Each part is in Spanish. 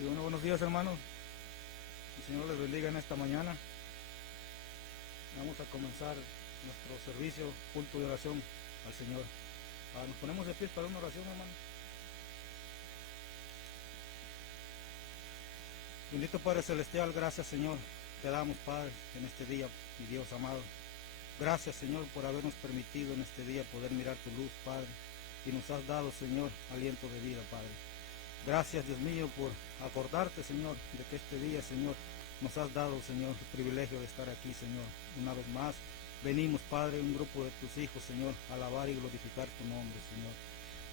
Sí, bueno, buenos días, hermanos. El Señor les bendiga en esta mañana. Vamos a comenzar nuestro servicio, culto de oración al Señor. Nos ponemos de pie para una oración, hermano. Bendito Padre Celestial, gracias, Señor. Te damos, Padre, en este día, mi Dios amado. Gracias, Señor, por habernos permitido en este día poder mirar tu luz, Padre. Y nos has dado, Señor, aliento de vida, Padre. Gracias, Dios mío, por acordarte, Señor, de que este día, Señor, nos has dado, Señor, el privilegio de estar aquí, Señor. Una vez más, venimos, Padre, un grupo de tus hijos, Señor, a alabar y glorificar tu nombre, Señor.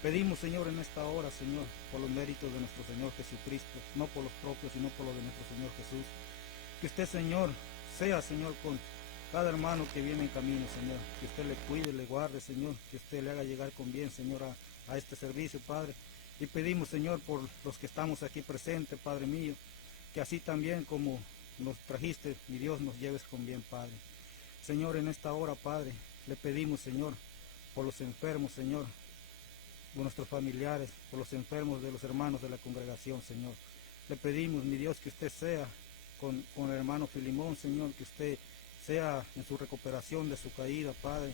Pedimos, Señor, en esta hora, Señor, por los méritos de nuestro Señor Jesucristo, no por los propios, sino por los de nuestro Señor Jesús. Que usted, Señor, sea, Señor, con cada hermano que viene en camino, Señor. Que usted le cuide, le guarde, Señor. Que usted le haga llegar con bien, Señor, a este servicio, Padre. Y pedimos, Señor, por los que estamos aquí presentes, Padre mío, que así también como nos trajiste, mi Dios, nos lleves con bien, Padre. Señor, en esta hora, Padre, le pedimos, Señor, por los enfermos, Señor, por nuestros familiares, por los enfermos de los hermanos de la congregación, Señor. Le pedimos, mi Dios, que usted sea con el hermano Filimón, Señor, que usted sea en su recuperación de su caída, Padre.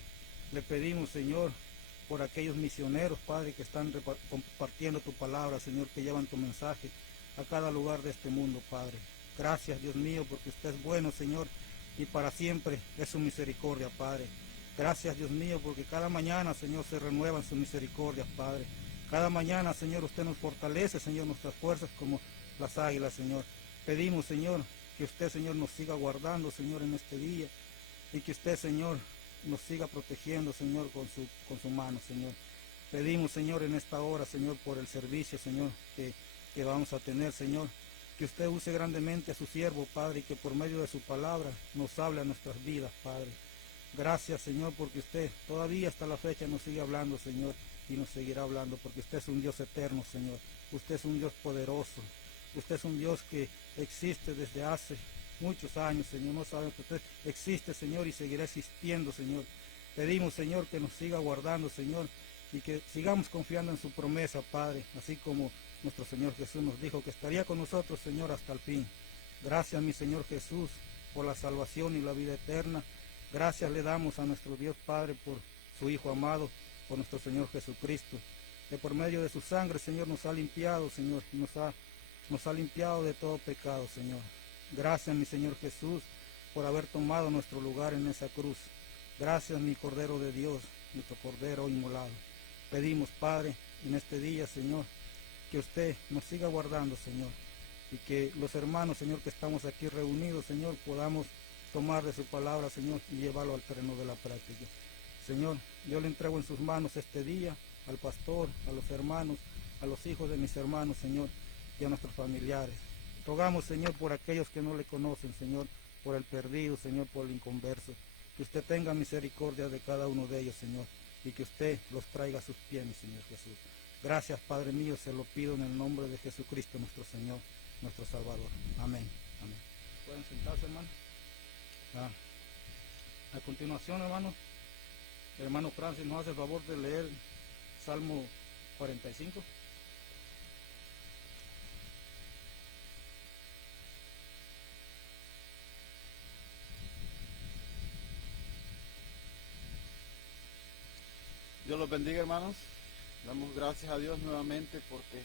Le pedimos, Señor, por aquellos misioneros, Padre, que están compartiendo tu palabra, Señor, que llevan tu mensaje a cada lugar de este mundo, Padre. Gracias, Dios mío, porque usted es bueno, Señor, y para siempre es su misericordia, Padre. Gracias, Dios mío, porque cada mañana, Señor, se renuevan sus misericordias, Padre. Cada mañana, Señor, usted nos fortalece, Señor, nuestras fuerzas como las águilas, Señor. Pedimos, Señor, que usted, Señor, nos siga guardando, Señor, en este día, y que usted, Señor, nos siga protegiendo, Señor, con su mano, Señor. Pedimos, Señor, en esta hora, Señor, por el servicio, Señor, que vamos a tener, Señor. Que usted use grandemente a su siervo, Padre, y que por medio de su palabra nos hable a nuestras vidas, Padre. Gracias, Señor, porque usted todavía hasta la fecha nos sigue hablando, Señor, y nos seguirá hablando, porque usted es un Dios eterno, Señor. Usted es un Dios poderoso. Usted es un Dios que existe desde hace muchos años, Señor. No sabemos que usted existe, Señor, y seguirá existiendo, Señor. Pedimos, Señor, que nos siga guardando, Señor, y que sigamos confiando en su promesa, Padre, así como nuestro Señor Jesús nos dijo que estaría con nosotros, Señor, hasta el fin. Gracias, mi Señor Jesús, por la salvación y la vida eterna. Gracias le damos a nuestro Dios Padre por su Hijo amado, por nuestro Señor Jesucristo, que por medio de su sangre, Señor, nos ha limpiado, Señor, nos ha limpiado de todo pecado, Señor. Gracias, mi Señor Jesús, por haber tomado nuestro lugar en esa cruz. Gracias, mi Cordero de Dios, nuestro Cordero inmolado. Pedimos, Padre, en este día, Señor, que usted nos siga guardando, Señor, y que los hermanos, Señor, que estamos aquí reunidos, Señor, podamos tomar de su palabra, Señor, y llevarlo al terreno de la práctica. Señor, yo le entrego en sus manos este día al pastor, a los hermanos, a los hijos de mis hermanos, Señor, y a nuestros familiares. Rogamos, Señor, por aquellos que no le conocen, Señor, por el perdido, Señor, por el inconverso. Que usted tenga misericordia de cada uno de ellos, Señor, y que usted los traiga a sus pies, Señor Jesús. Gracias, Padre mío, se lo pido en el nombre de Jesucristo, nuestro Señor, nuestro Salvador. Amén. Amén. Pueden sentarse, hermano. A continuación, hermano, el hermano Francis nos hace el favor de leer Salmo 45. Dios los bendiga, hermanos. Damos gracias a Dios nuevamente porque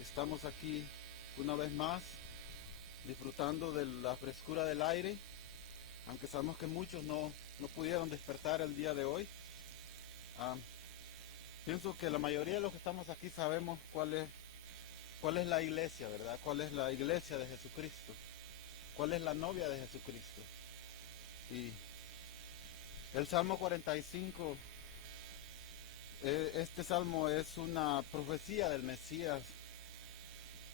estamos aquí una vez más disfrutando de la frescura del aire, aunque sabemos que muchos no pudieron despertar el día de hoy. Pienso que la mayoría de los que estamos aquí sabemos cuál es la iglesia, ¿verdad? ¿Cuál es la iglesia de Jesucristo? ¿Cuál es la novia de Jesucristo? Y el Salmo 45, este salmo es una profecía del Mesías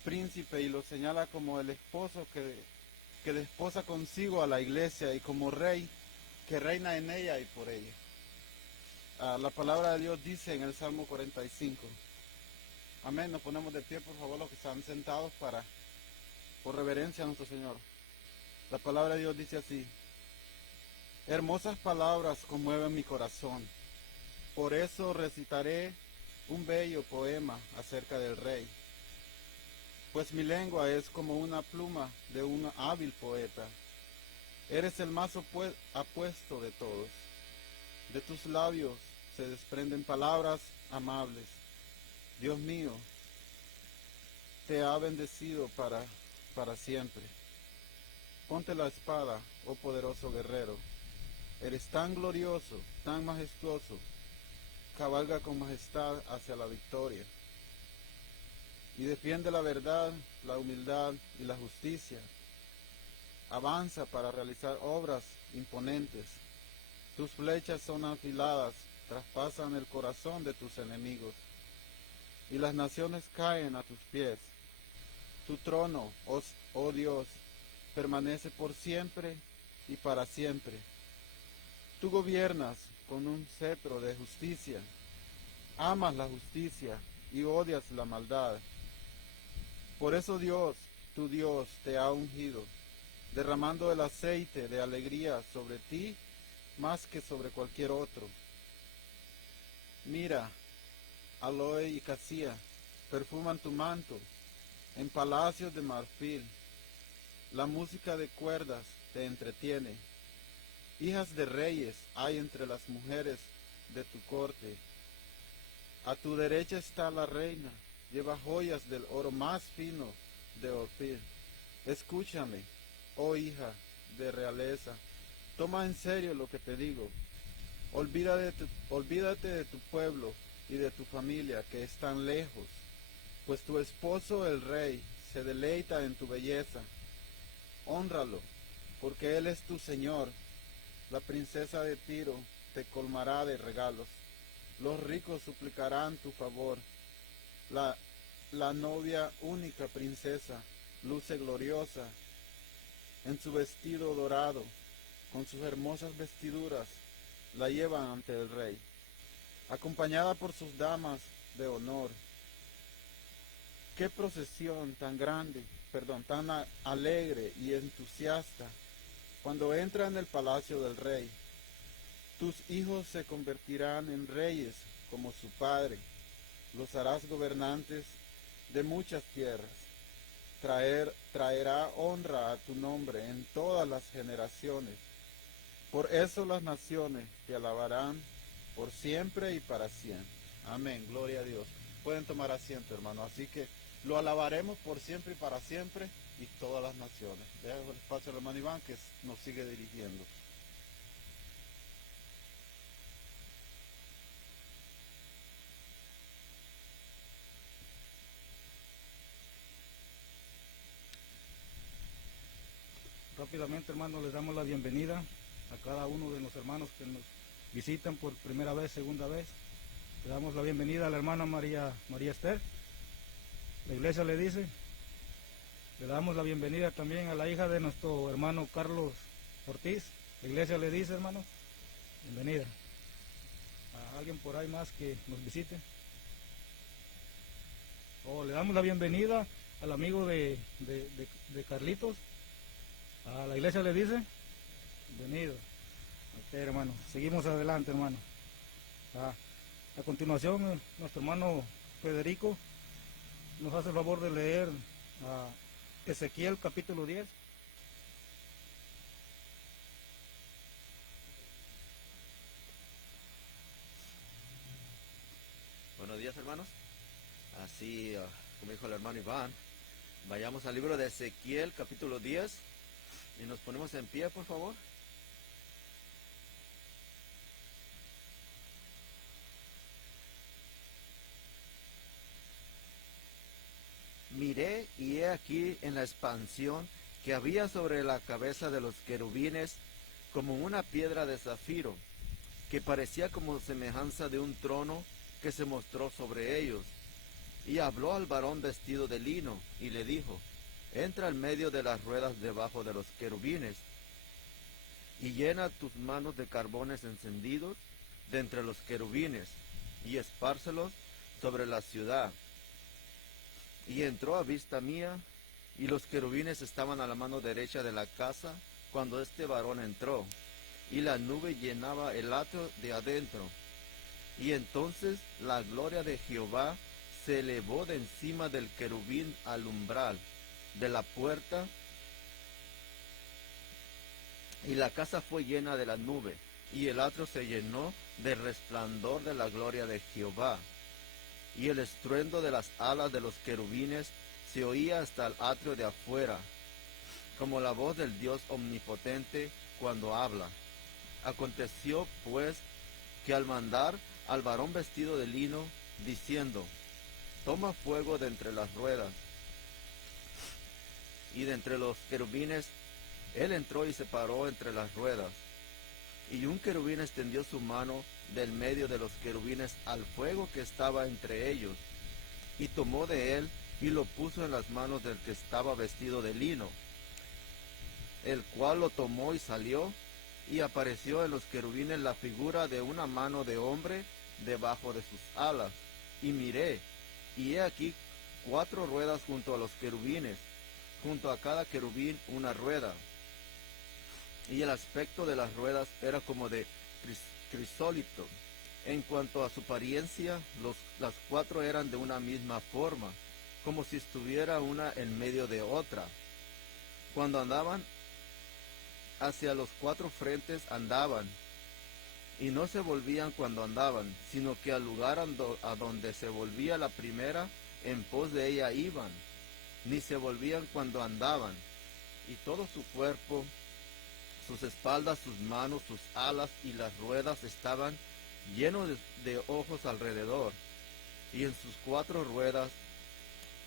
príncipe y lo señala como el esposo que desposa consigo a la iglesia y como rey que reina en ella y por ella. La palabra de Dios dice en el Salmo 45. Amén. Nos ponemos de pie, por favor, los que están sentados por reverencia a nuestro Señor. La palabra de Dios dice así: hermosas palabras conmueven mi corazón. Por eso recitaré un bello poema acerca del Rey. pues mi lengua es como una pluma de un hábil poeta. Eres el más apuesto de todos. De tus labios se desprenden palabras amables. Dios mío, te ha bendecido para siempre. Ponte la espada, oh poderoso guerrero. Eres tan glorioso, tan majestuoso. Cabalga con majestad hacia la victoria. Y defiende la verdad, la humildad y la justicia. Avanza para realizar obras imponentes. Tus flechas son afiladas, traspasan el corazón de tus enemigos. Y las naciones caen a tus pies. Tu trono, oh Dios, permanece por siempre y para siempre. Tú gobiernas con un cetro de justicia. Amas la justicia y odias la maldad. Por eso Dios, tu Dios, te ha ungido, derramando el aceite de alegría sobre ti más que sobre cualquier otro. Mira, aloe y casía perfuman tu manto en palacios de marfil. La música de cuerdas te entretiene. Hijas de reyes hay entre las mujeres de tu corte. A tu derecha está la reina, lleva joyas del oro más fino de Ofir. Escúchame, oh hija de realeza, toma en serio lo que te digo. Olvídate de tu pueblo y de tu familia que están lejos, pues tu esposo el rey se deleita en tu belleza. Hónralo, porque él es tu señor. La princesa de Tiro te colmará de regalos. Los ricos suplicarán tu favor. La novia única princesa luce gloriosa en su vestido dorado, con sus hermosas vestiduras la llevan ante el rey, acompañada por sus damas de honor. Qué procesión tan grande, tan alegre y entusiasta cuando entra en el palacio del rey. Tus hijos se convertirán en reyes como su padre. Los harás gobernantes de muchas tierras. Traerá honra a tu nombre en todas las generaciones. Por eso las naciones te alabarán por siempre y para siempre. Amén, gloria a Dios. Pueden tomar asiento, hermano. Así que lo alabaremos por siempre y para siempre y todas las naciones. Dejo el espacio al hermano Iván que nos sigue dirigiendo. Rápidamente, hermanos, les damos la bienvenida a cada uno de los hermanos que nos visitan por primera vez, segunda vez. Le damos la bienvenida a la hermana María Esther. La iglesia le dice. Le damos la bienvenida también a la hija de nuestro hermano Carlos Ortiz. La iglesia le dice, hermano, bienvenida. ¿A alguien por ahí más que nos visite? Le damos la bienvenida al amigo de Carlitos. A la iglesia le dice, bienvenido. Ok, hermano, seguimos adelante, hermano. A continuación, nuestro hermano Federico nos hace el favor de leer Ezequiel capítulo 10. Buenos días, hermanos. Así como dijo el hermano Iván, vayamos al libro de Ezequiel capítulo 10 y nos ponemos en pie, por favor. Miré y he aquí en la expansión que había sobre la cabeza de los querubines como una piedra de zafiro, que parecía como semejanza de un trono que se mostró sobre ellos. Y habló al varón vestido de lino, y le dijo, entra en medio de las ruedas debajo de los querubines, y llena tus manos de carbones encendidos de entre los querubines, y espárcelos sobre la ciudad. Y entró a vista mía, y los querubines estaban a la mano derecha de la casa cuando este varón entró, y la nube llenaba el atrio de adentro. Y entonces la gloria de Jehová se elevó de encima del querubín al umbral de la puerta, y la casa fue llena de la nube, y el atrio se llenó del resplandor de la gloria de Jehová. Y el estruendo de las alas de los querubines se oía hasta el atrio de afuera, como la voz del Dios omnipotente cuando habla. Aconteció, pues, que al mandar al varón vestido de lino, diciendo, toma fuego de entre las ruedas, y de entre los querubines, él entró y se paró entre las ruedas. Y un querubín extendió su mano del medio de los querubines al fuego que estaba entre ellos, y tomó de él y lo puso en las manos del que estaba vestido de lino, el cual lo tomó y salió, y apareció en los querubines la figura de una mano de hombre debajo de sus alas. Y miré, y he aquí 4 ruedas junto a los querubines, junto a cada querubín una rueda. Y el aspecto de las ruedas era como de crisólito. En cuanto a su apariencia, las 4 eran de una misma forma, como si estuviera una en medio de otra. Cuando andaban, hacia los 4 frentes andaban, y no se volvían cuando andaban, sino que al lugar a donde se volvía la primera, en pos de ella iban, ni se volvían cuando andaban. Y todo su cuerpo, sus espaldas, sus manos, sus alas y las ruedas estaban llenos de ojos alrededor. Y en sus 4 ruedas,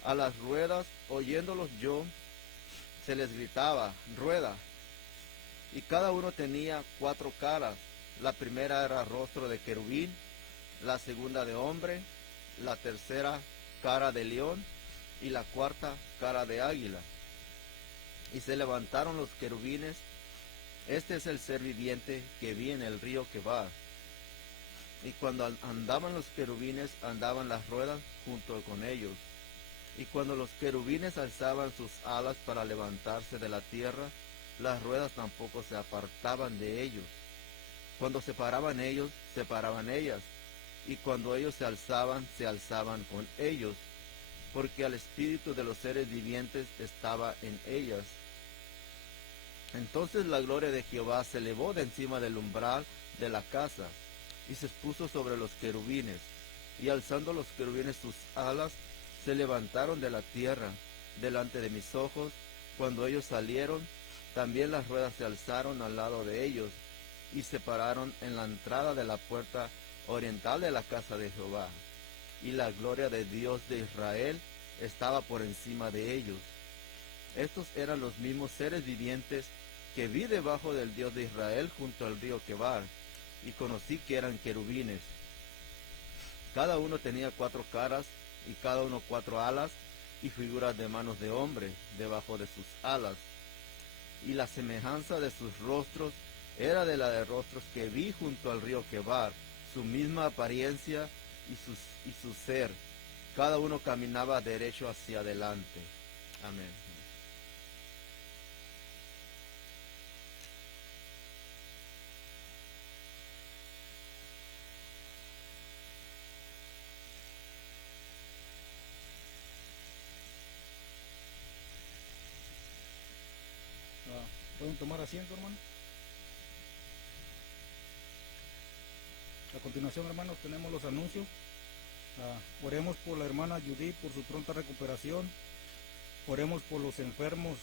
a las ruedas, oyéndolos yo, se les gritaba, rueda. Y cada uno tenía 4 caras. La primera era rostro de querubín, la segunda de hombre, la tercera cara de león, y la cuarta cara de águila. Y se levantaron los querubines. Este es el ser viviente que vi en el río Quebar. Y cuando andaban los querubines, andaban las ruedas junto con ellos. Y cuando los querubines alzaban sus alas para levantarse de la tierra, las ruedas tampoco se apartaban de ellos. Cuando se paraban ellos, se paraban ellas. Y cuando ellos se alzaban con ellos, porque el espíritu de los seres vivientes estaba en ellas. Entonces la gloria de Jehová se elevó de encima del umbral de la casa, y se expuso sobre los querubines. Y alzando los querubines sus alas, se levantaron de la tierra delante de mis ojos. Cuando ellos salieron, también las ruedas se alzaron al lado de ellos, y se pararon en la entrada de la puerta oriental de la casa de Jehová. Y la gloria de Dios de Israel estaba por encima de ellos. Estos eran los mismos seres vivientes que vi debajo del Dios de Israel junto al río Quebar, y conocí que eran querubines. Cada uno tenía 4 caras, y cada uno 4 alas, y figuras de manos de hombre debajo de sus alas. Y la semejanza de sus rostros era de la de rostros que vi junto al río Quebar, su misma apariencia y su ser. Cada uno caminaba derecho hacia adelante. Amén. ¿Pueden tomar asiento, hermano? A continuación, hermanos, tenemos los anuncios. Oremos por la hermana Judith por su pronta recuperación. Oremos por los enfermos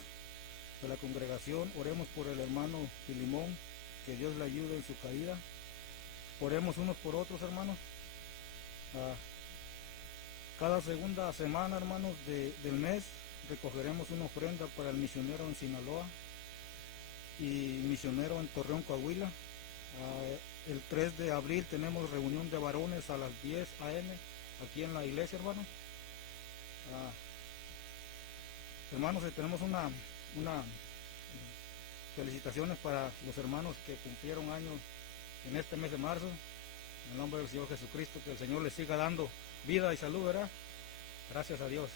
de la congregación. Oremos por el hermano Filimón, que Dios le ayude en su caída. Oremos unos por otros, hermanos. Cada segunda semana, hermanos, del mes recogeremos una ofrenda para el misionero en Sinaloa y misionero en Torreón, Coahuila. El 3 de abril tenemos reunión de varones a las 10 a.m. aquí en la iglesia, hermanos. Hermanos, tenemos una felicitaciones para los hermanos que cumplieron años en este mes de marzo. En el nombre del Señor Jesucristo, que el Señor les siga dando vida y salud, ¿verdad? Gracias a Dios.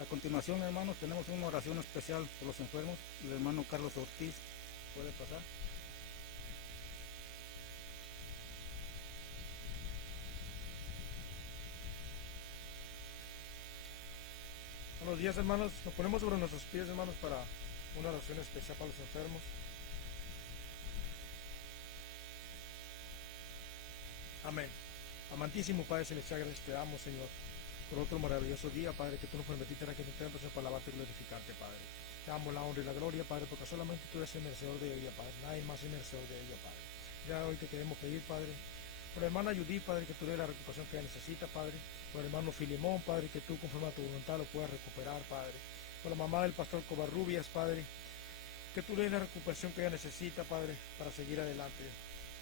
A continuación, hermanos, tenemos una oración especial por los enfermos. El hermano Carlos Ortiz puede pasar. Buenos días, hermanos. Nos ponemos sobre nuestros pies, hermanos, para una oración especial para los enfermos. Amén. Amantísimo Padre Celestial, gracias te damos, Señor, por otro maravilloso día, Padre, que tú nos permitiste en aquel templo, Señor, para alabarte y glorificarte, Padre. Te damos la honra y la gloria, Padre, porque solamente tú eres el merecedor de ella, Padre. Nadie más es el merecedor de ella, Padre. Ya hoy te queremos pedir, Padre, por la hermana Judith, Padre, que tú le des la recuperación que ella necesita, Padre. Por el hermano Filemón, Padre, que tú conforme a tu voluntad lo puedas recuperar, Padre. Por la mamá del pastor Covarrubias, Padre, que tú le des la recuperación que ella necesita, Padre, para seguir adelante.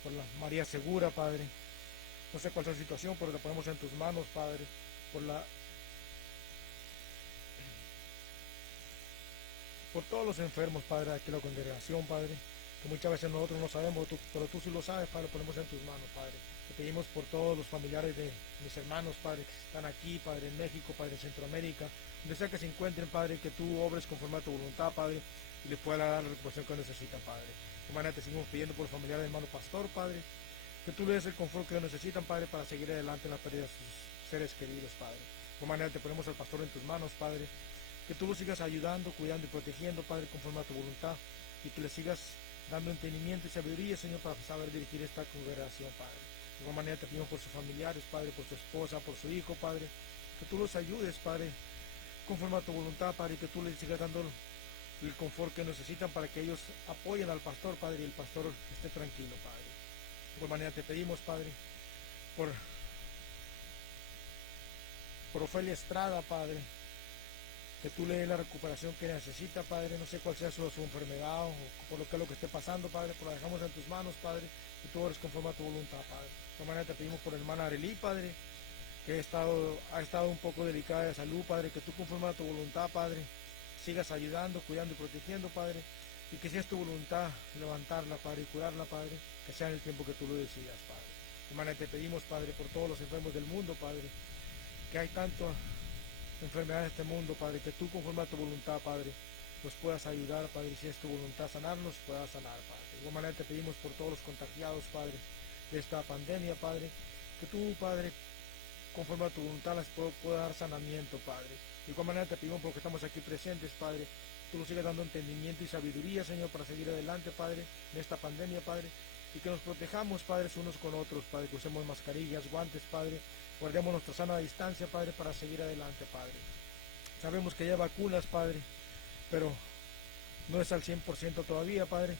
Por la María Segura, Padre. No sé cuál es la situación, pero la ponemos en tus manos, Padre. Por todos los enfermos, Padre, aquí en la congregación, Padre, que muchas veces nosotros no sabemos, pero tú sí lo sabes, Padre, lo ponemos en tus manos, Padre. Te pedimos por todos los familiares de mis hermanos, Padre, que están aquí, Padre, en México, Padre, en Centroamérica, donde sea que se encuentren, Padre, que tú obres conforme a tu voluntad, Padre, y les pueda dar la recuperación que necesitan, Padre. De manera te seguimos pidiendo por los familiares del hermano pastor, Padre, que tú le des el confort que ellos necesitan, Padre, para seguir adelante en la pérdida de sus seres queridos, Padre. De manera te ponemos al pastor en tus manos, Padre, que tú lo sigas ayudando, cuidando y protegiendo, Padre, conforme a tu voluntad, y que le sigas dando entendimiento y sabiduría, Señor, para saber dirigir esta congregación, Padre. De igual manera te pedimos por sus familiares, Padre, por su esposa, por su hijo, Padre, que tú los ayudes, Padre, conforme a tu voluntad, Padre, y que tú les sigas dando el confort que necesitan para que ellos apoyen al pastor, Padre, y el pastor esté tranquilo, Padre. De igual manera te pedimos, Padre, por Ofelia Estrada, Padre, que tú le des la recuperación que necesita, Padre. No sé cuál sea su enfermedad o por lo que es lo que esté pasando, Padre, pero la dejamos en tus manos, Padre, y tú eres conforme a tu voluntad, Padre. De igual manera te pedimos por la hermana Arelí, Padre, que ha estado un poco delicada de salud, Padre, que tú conforme a tu voluntad, Padre, sigas ayudando, cuidando y protegiendo, Padre, y que si es tu voluntad levantarla, Padre, y curarla, Padre, que sea en el tiempo que tú lo decidas, Padre. De manera te pedimos, Padre, por todos los enfermos del mundo, Padre, que hay tanto enfermedad en este mundo, Padre, que tú conforme a tu voluntad, Padre, nos puedas ayudar, Padre, y si es tu voluntad sanarnos, puedas sanar, Padre. De igual manera te pedimos por todos los contagiados, Padre, de esta pandemia, Padre, que tú, Padre, conforme a tu voluntad les pueda dar sanamiento, Padre. De igual manera te pedimos porque estamos aquí presentes, Padre, tú nos sigas dando entendimiento y sabiduría, Señor, para seguir adelante, Padre, en esta pandemia, Padre, y que nos protejamos, Padre, unos con otros, Padre, que usemos mascarillas, guantes, Padre, guardemos nuestra sana distancia, Padre, para seguir adelante, Padre. Sabemos que ya hay vacunas, Padre, pero no es al 100% todavía, Padre,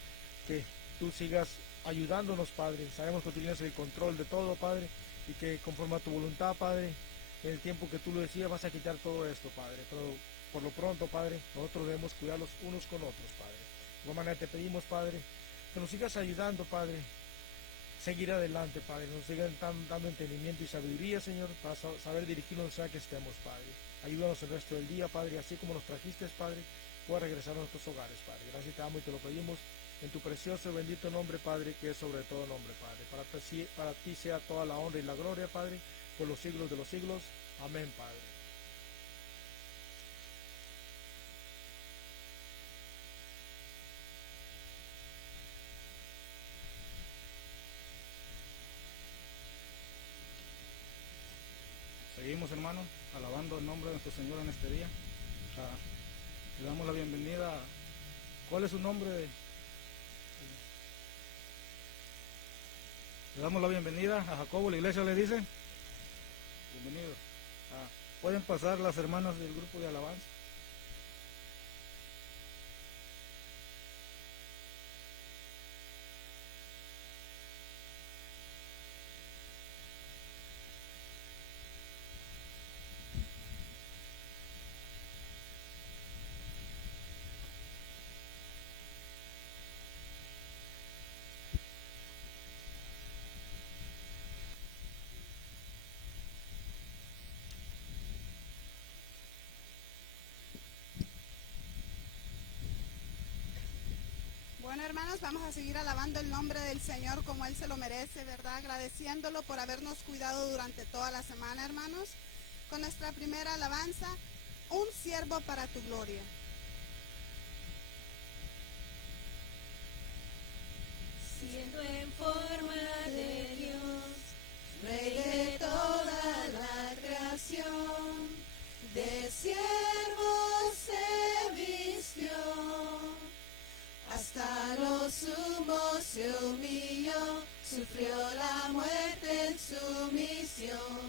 que tú sigas ayudándonos, Padre. Sabemos que tú tienes el control de todo, Padre, y que conforme a tu voluntad, Padre, en el tiempo que tú lo decías vas a quitar todo esto, Padre. Pero por lo pronto, Padre, nosotros debemos cuidarlos unos con otros, Padre. De igual manera te pedimos, Padre, que nos sigas ayudando, Padre, seguir adelante, Padre, nos sigan dando entendimiento y sabiduría, Señor, para saber dirigirnos donde sea que estemos, Padre. Ayúdanos el resto del día, Padre, así como nos trajiste, Padre, pueda regresar a nuestros hogares, Padre. Gracias te amo y te lo pedimos en tu precioso y bendito nombre, Padre, que es sobre todo nombre, Padre. Para ti sea toda la honra y la gloria, Padre, por los siglos de los siglos. Amén, Padre. Seguimos, hermanos, alabando el nombre de nuestro Señor en este día. Le damos la bienvenida. ¿Cuál es su nombre? Le damos la bienvenida a Jacobo, la iglesia le dice. Bienvenidos. Pueden pasar las hermanas del grupo de alabanza. Bueno, hermanos, vamos a seguir alabando el nombre del Señor como Él se lo merece, ¿verdad? Agradeciéndolo por habernos cuidado durante toda la semana, hermanos. Con nuestra primera alabanza, un siervo para tu gloria. Siendo en forma de Dios, Rey de toda la creación, de siervo sumisión,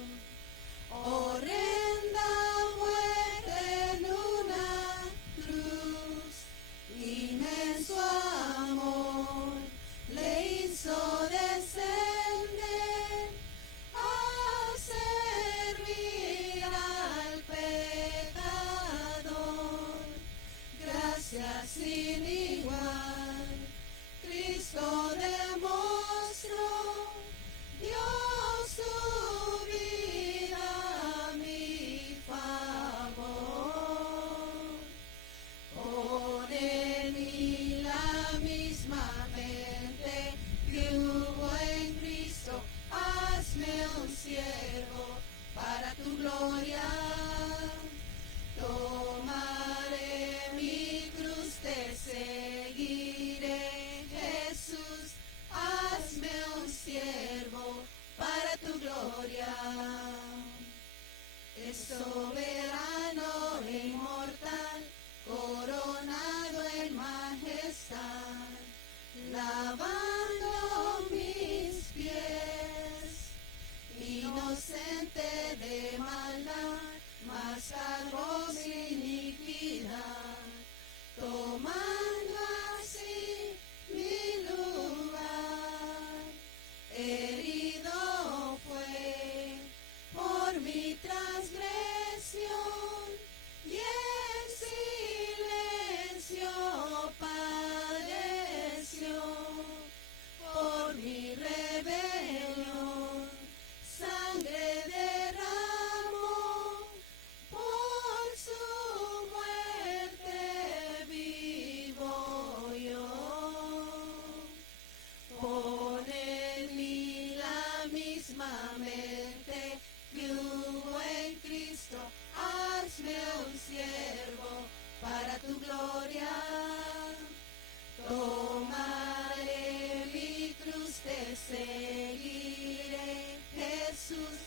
horrenda muerte en una cruz, inmenso amor le hizo descender a servir al pecador. Gracias sin igual, Cristo demostró, dio su vida a mi favor. Pon en mí la misma mente que hubo en Cristo, hazme un siervo para tu gloria. Tomaré mi cruz, te seguiré, Jesús, hazme un siervo para tu gloria. Es soberano e inmortal, coronado en majestad, lavando mis pies, inocente de maldad, mas salvo mi iniquidad, tomando así mi lugar. Herido fue por mi transgresión y en silencio padeció por mi rebelión. Sangre derramó, por su muerte vivo yo. Pon en mí la misma mente que hubo en Cristo, hazme un siervo para tu gloria. Tomaré mi cruz, te seguiré, Jesús,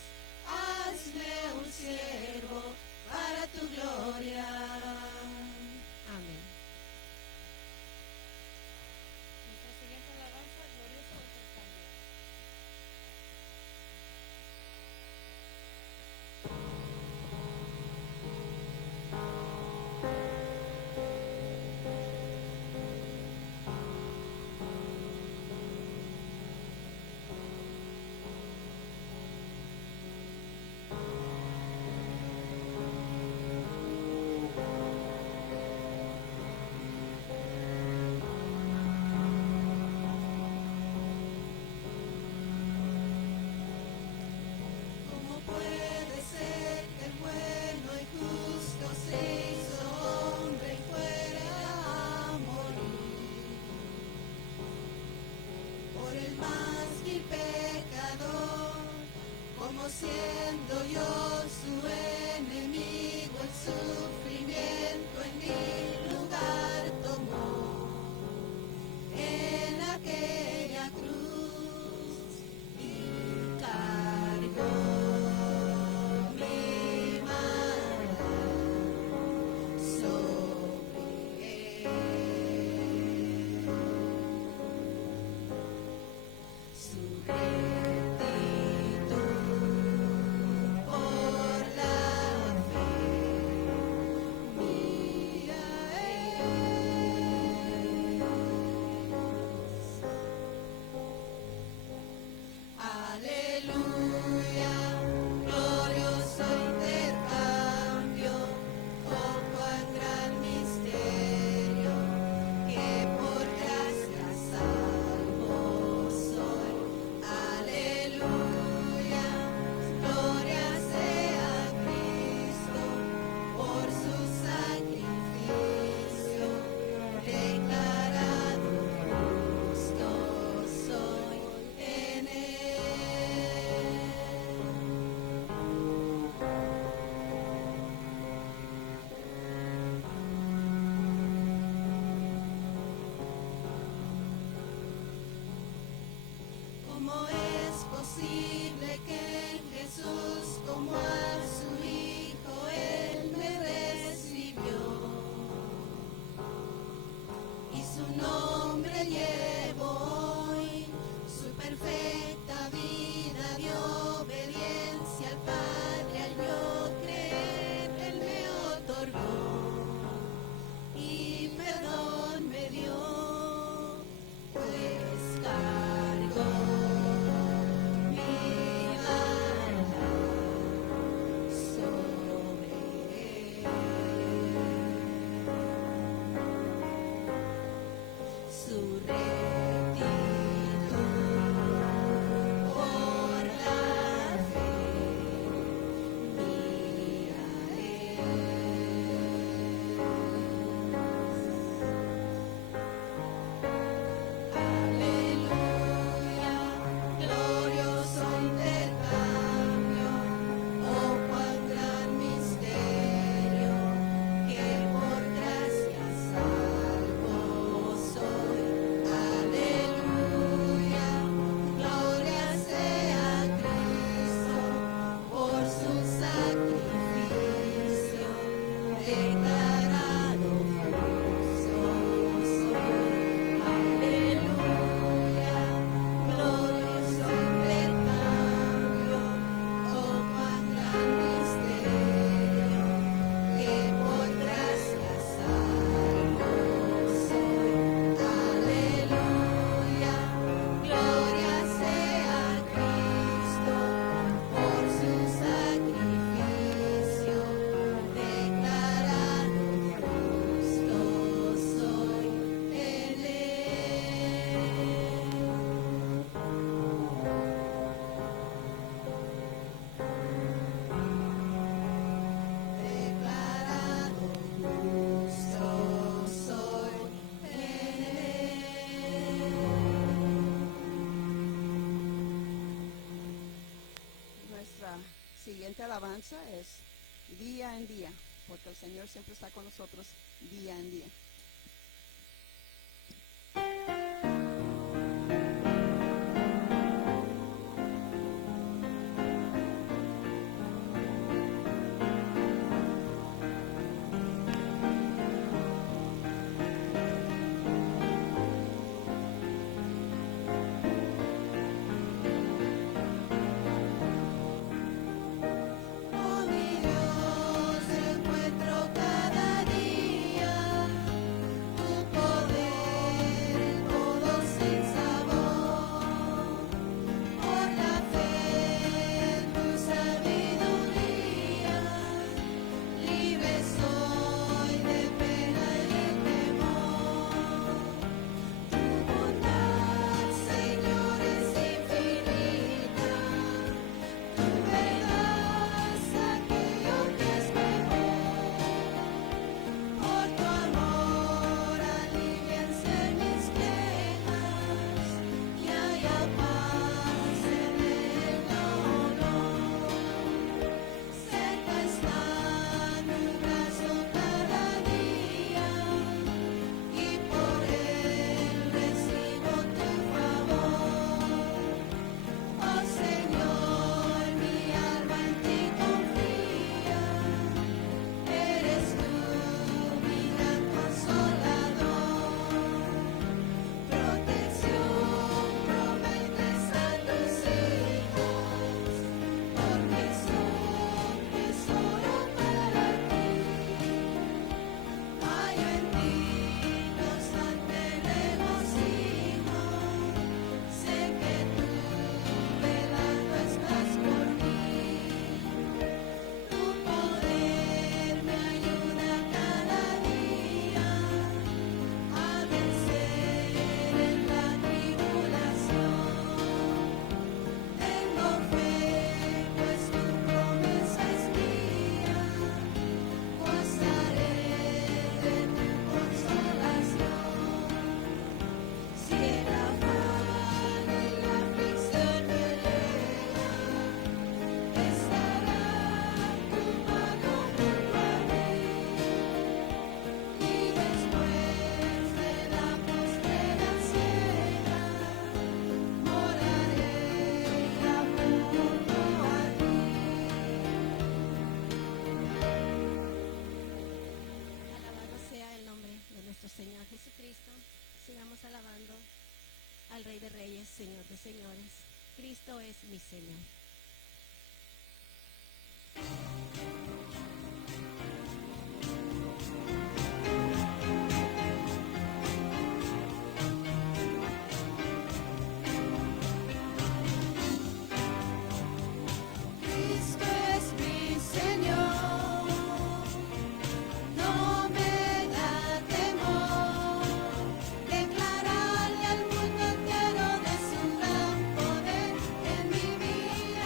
hazme un siervo para tu gloria. Amén. Nuestra siguiente alabanza, glorioso intercambio. ¿Cómo puede ser que el bueno y justo se hizo hombre y fuera a morir por el más vil pecador? Como siendo yo su enemigo, el sufrimiento en mi lugar tomó en aquella cruz y cargó mi maldad sobre él. Su rectitud por la fe nuestra siguiente alabanza es día en día, porque el Señor siempre está con nosotros día en día. Oh mi Dios, encuentro cada día tu poder, todo sin sabor. Por la fe en tu sabiduría, libre soy de pena y temor. Tu bondad, Señor, es infinita. Tu verdad es aquello que es mejor. Por tu amor alivianse mis quejas, que haya paz en el dolor. Cerca está tu brazo cada día, y por él recibo tu favor. Oh Señor, mi alma en ti confía, eres tú mi gran consolador. Protección prometes a tus hijos, porque son tesoro para ti. Hallo en ti constante regocijo, sé que tú velando estás por mí. Tu poder me ayuda cada día a vencer en la tribulación. Tengo fe, pues tu promesa es mía, gozaré de tu consolación. Si el afán y la aflicción me llegan, estará tu mano junto a mí. Y después de la postrera ciega, moraré ya junto a ti. Alabado sea el nombre de nuestro Señor Jesucristo. Sigamos alabando al Rey de Reyes, Señor de Señores. Cristo es mi Señor. Cristo es mi Señor, no me da temor declararle al mundo entero de su gran poder en mi vida.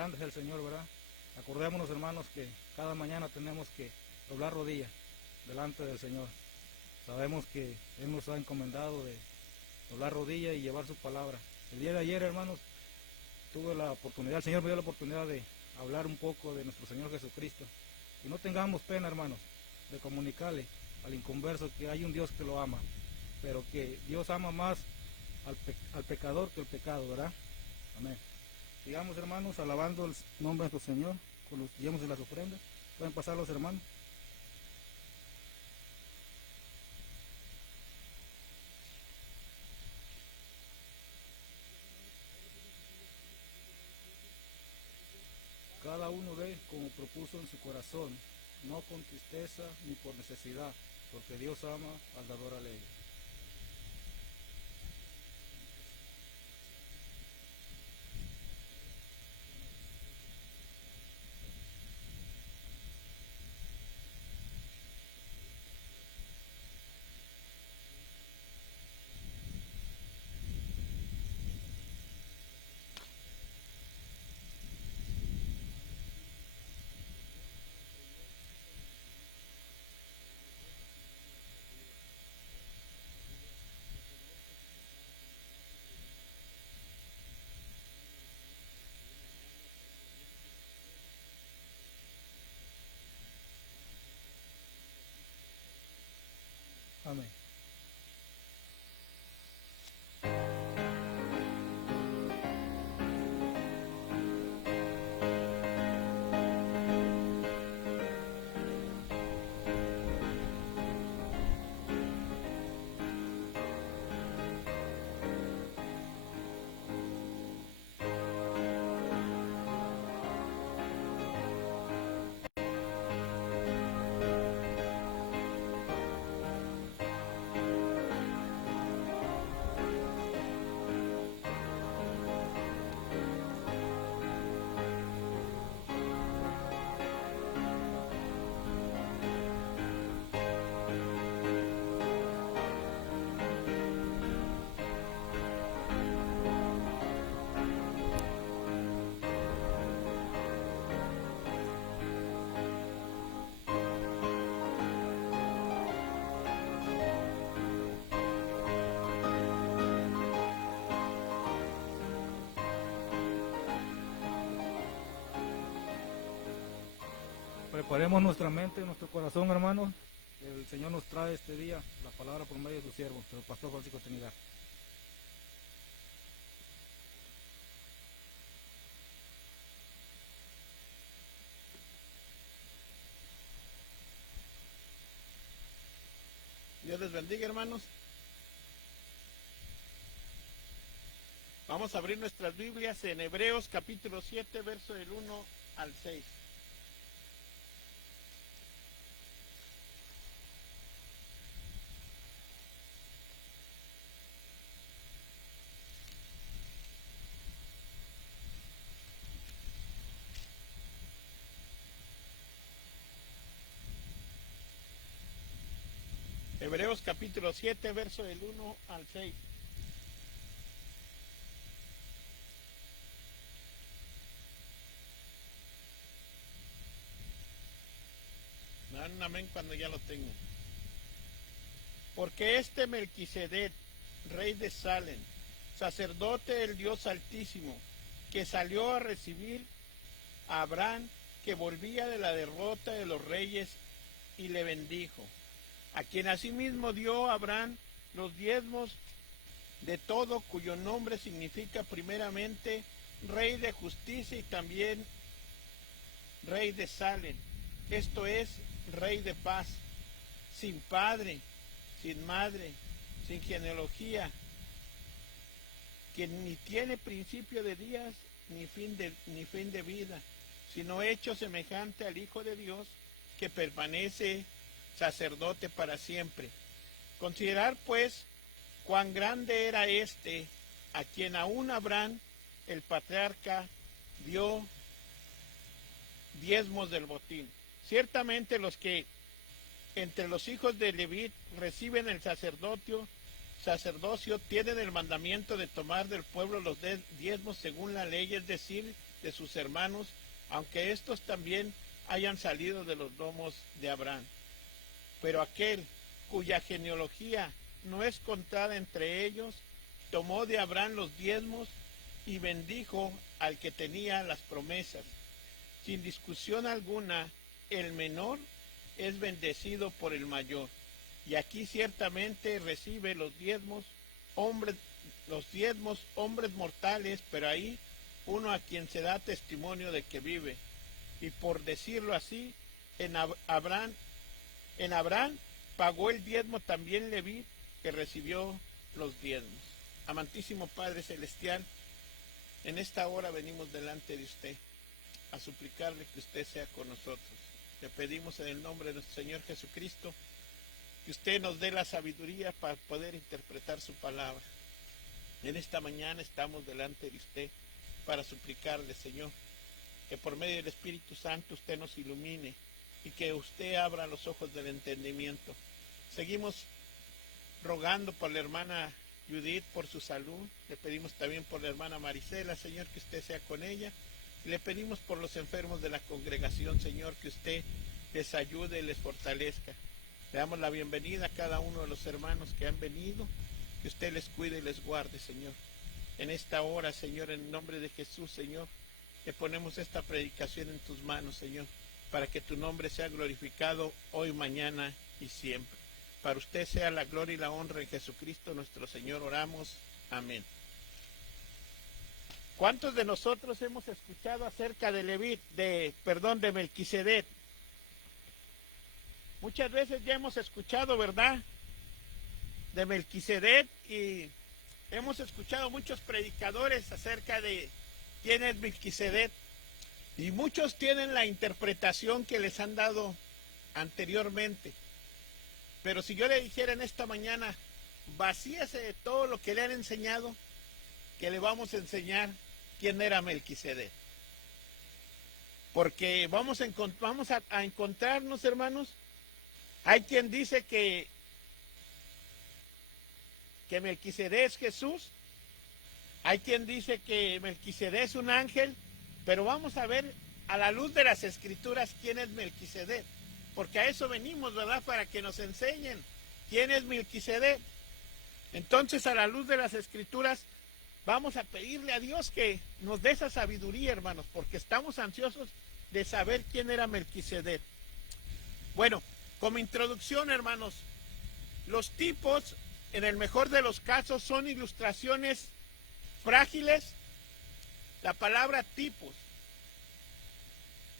grande es el Señor, ¿verdad? Acordémonos, hermanos, que cada mañana tenemos que doblar rodillas delante del Señor. Sabemos que Él nos ha encomendado de doblar rodillas y llevar su palabra. El día de ayer, hermanos, tuve la oportunidad, el Señor me dio la oportunidad de hablar un poco de nuestro Señor Jesucristo. Y no tengamos pena, hermanos, de comunicarle al inconverso que hay un Dios que lo ama, pero que Dios ama más al pecador que el pecado, ¿verdad? Amén. Sigamos, hermanos, alabando el nombre de nuestro Señor, con los guiamos de las ofrendas. Pueden pasar los hermanos. Cada uno dé como propuso en su corazón, no con tristeza ni por necesidad, porque Dios ama al dador alegre. Amén. Preparemos nuestra mente, nuestro corazón, hermanos. El Señor nos trae este día la palabra por medio de su siervo, el pastor Francisco Trinidad. Dios les bendiga, hermanos. Vamos a abrir nuestras Biblias en Hebreos capítulo 7, verso del 1 al 6. Hebreos capítulo 7, verso del 1 al 6. Me dan un amén cuando ya lo tengo. Porque este Melquisedec, rey de Salem, sacerdote del Dios Altísimo, que salió a recibir a Abraham, que volvía de la derrota de los reyes, y le bendijo, a quien asimismo dio a Abraham los diezmos de todo, cuyo nombre significa primeramente Rey de Justicia y también Rey de Salem, esto es, Rey de Paz, sin padre, sin madre, sin genealogía, que ni tiene principio de días ni fin de vida, sino hecho semejante al Hijo de Dios, que permanece sacerdote para siempre. Considerar pues cuán grande era este, a quien aún Abraham, el patriarca, dio diezmos del botín. Ciertamente los que entre los hijos de Leví reciben el sacerdocio tienen el mandamiento de tomar del pueblo los diezmos según la ley, es decir, de sus hermanos, aunque estos también hayan salido de los lomos de Abraham. Pero aquel cuya genealogía no es contada entre ellos, tomó de Abraham los diezmos y bendijo al que tenía las promesas. Sin discusión alguna, el menor es bendecido por el mayor. Y aquí ciertamente recibe los diezmos hombres mortales, pero ahí uno a quien se da testimonio de que vive. Y por decirlo así, en Abraham pagó el diezmo también Leví, que recibió los diezmos. Amantísimo Padre Celestial, en esta hora venimos delante de usted a suplicarle que usted sea con nosotros. Le pedimos en el nombre de nuestro Señor Jesucristo que usted nos dé la sabiduría para poder interpretar su palabra. En esta mañana estamos delante de usted para suplicarle, Señor, que por medio del Espíritu Santo usted nos ilumine y que usted abra los ojos del entendimiento. Seguimos rogando por la hermana Judith por su salud. Le pedimos también por la hermana Marisela, Señor, que usted sea con ella. Y le pedimos por los enfermos de la congregación, Señor, que usted les ayude y les fortalezca. Le damos la bienvenida a cada uno de los hermanos que han venido, que usted les cuide y les guarde, Señor. En esta hora, Señor, en el nombre de Jesús, Señor, le ponemos esta predicación en tus manos, Señor, para que tu nombre sea glorificado hoy, mañana y siempre. Para usted sea la gloria y la honra en Jesucristo nuestro Señor, oramos. Amén. ¿Cuántos de nosotros hemos escuchado acerca de de Melquisedec? Muchas veces ya hemos escuchado, ¿verdad?, de Melquisedec, y hemos escuchado muchos predicadores acerca de quién es Melquisedec, y muchos tienen la interpretación que les han dado anteriormente. Pero si yo le dijera en esta mañana, vacíese de todo lo que le han enseñado, que le vamos a enseñar quién era Melquisedec. Porque vamos a encontrarnos, hermanos, hay quien dice que Melquisedec es Jesús, hay quien dice que Melquisedec es un ángel, pero vamos a ver a la luz de las Escrituras quién es Melquisedec, porque a eso venimos, ¿verdad?, para que nos enseñen quién es Melquisedec. Entonces, a la luz de las Escrituras, vamos a pedirle a Dios que nos dé esa sabiduría, hermanos, porque estamos ansiosos de saber quién era Melquisedec. Bueno, como introducción, hermanos, los tipos, en el mejor de los casos, son ilustraciones frágiles. La palabra tipos.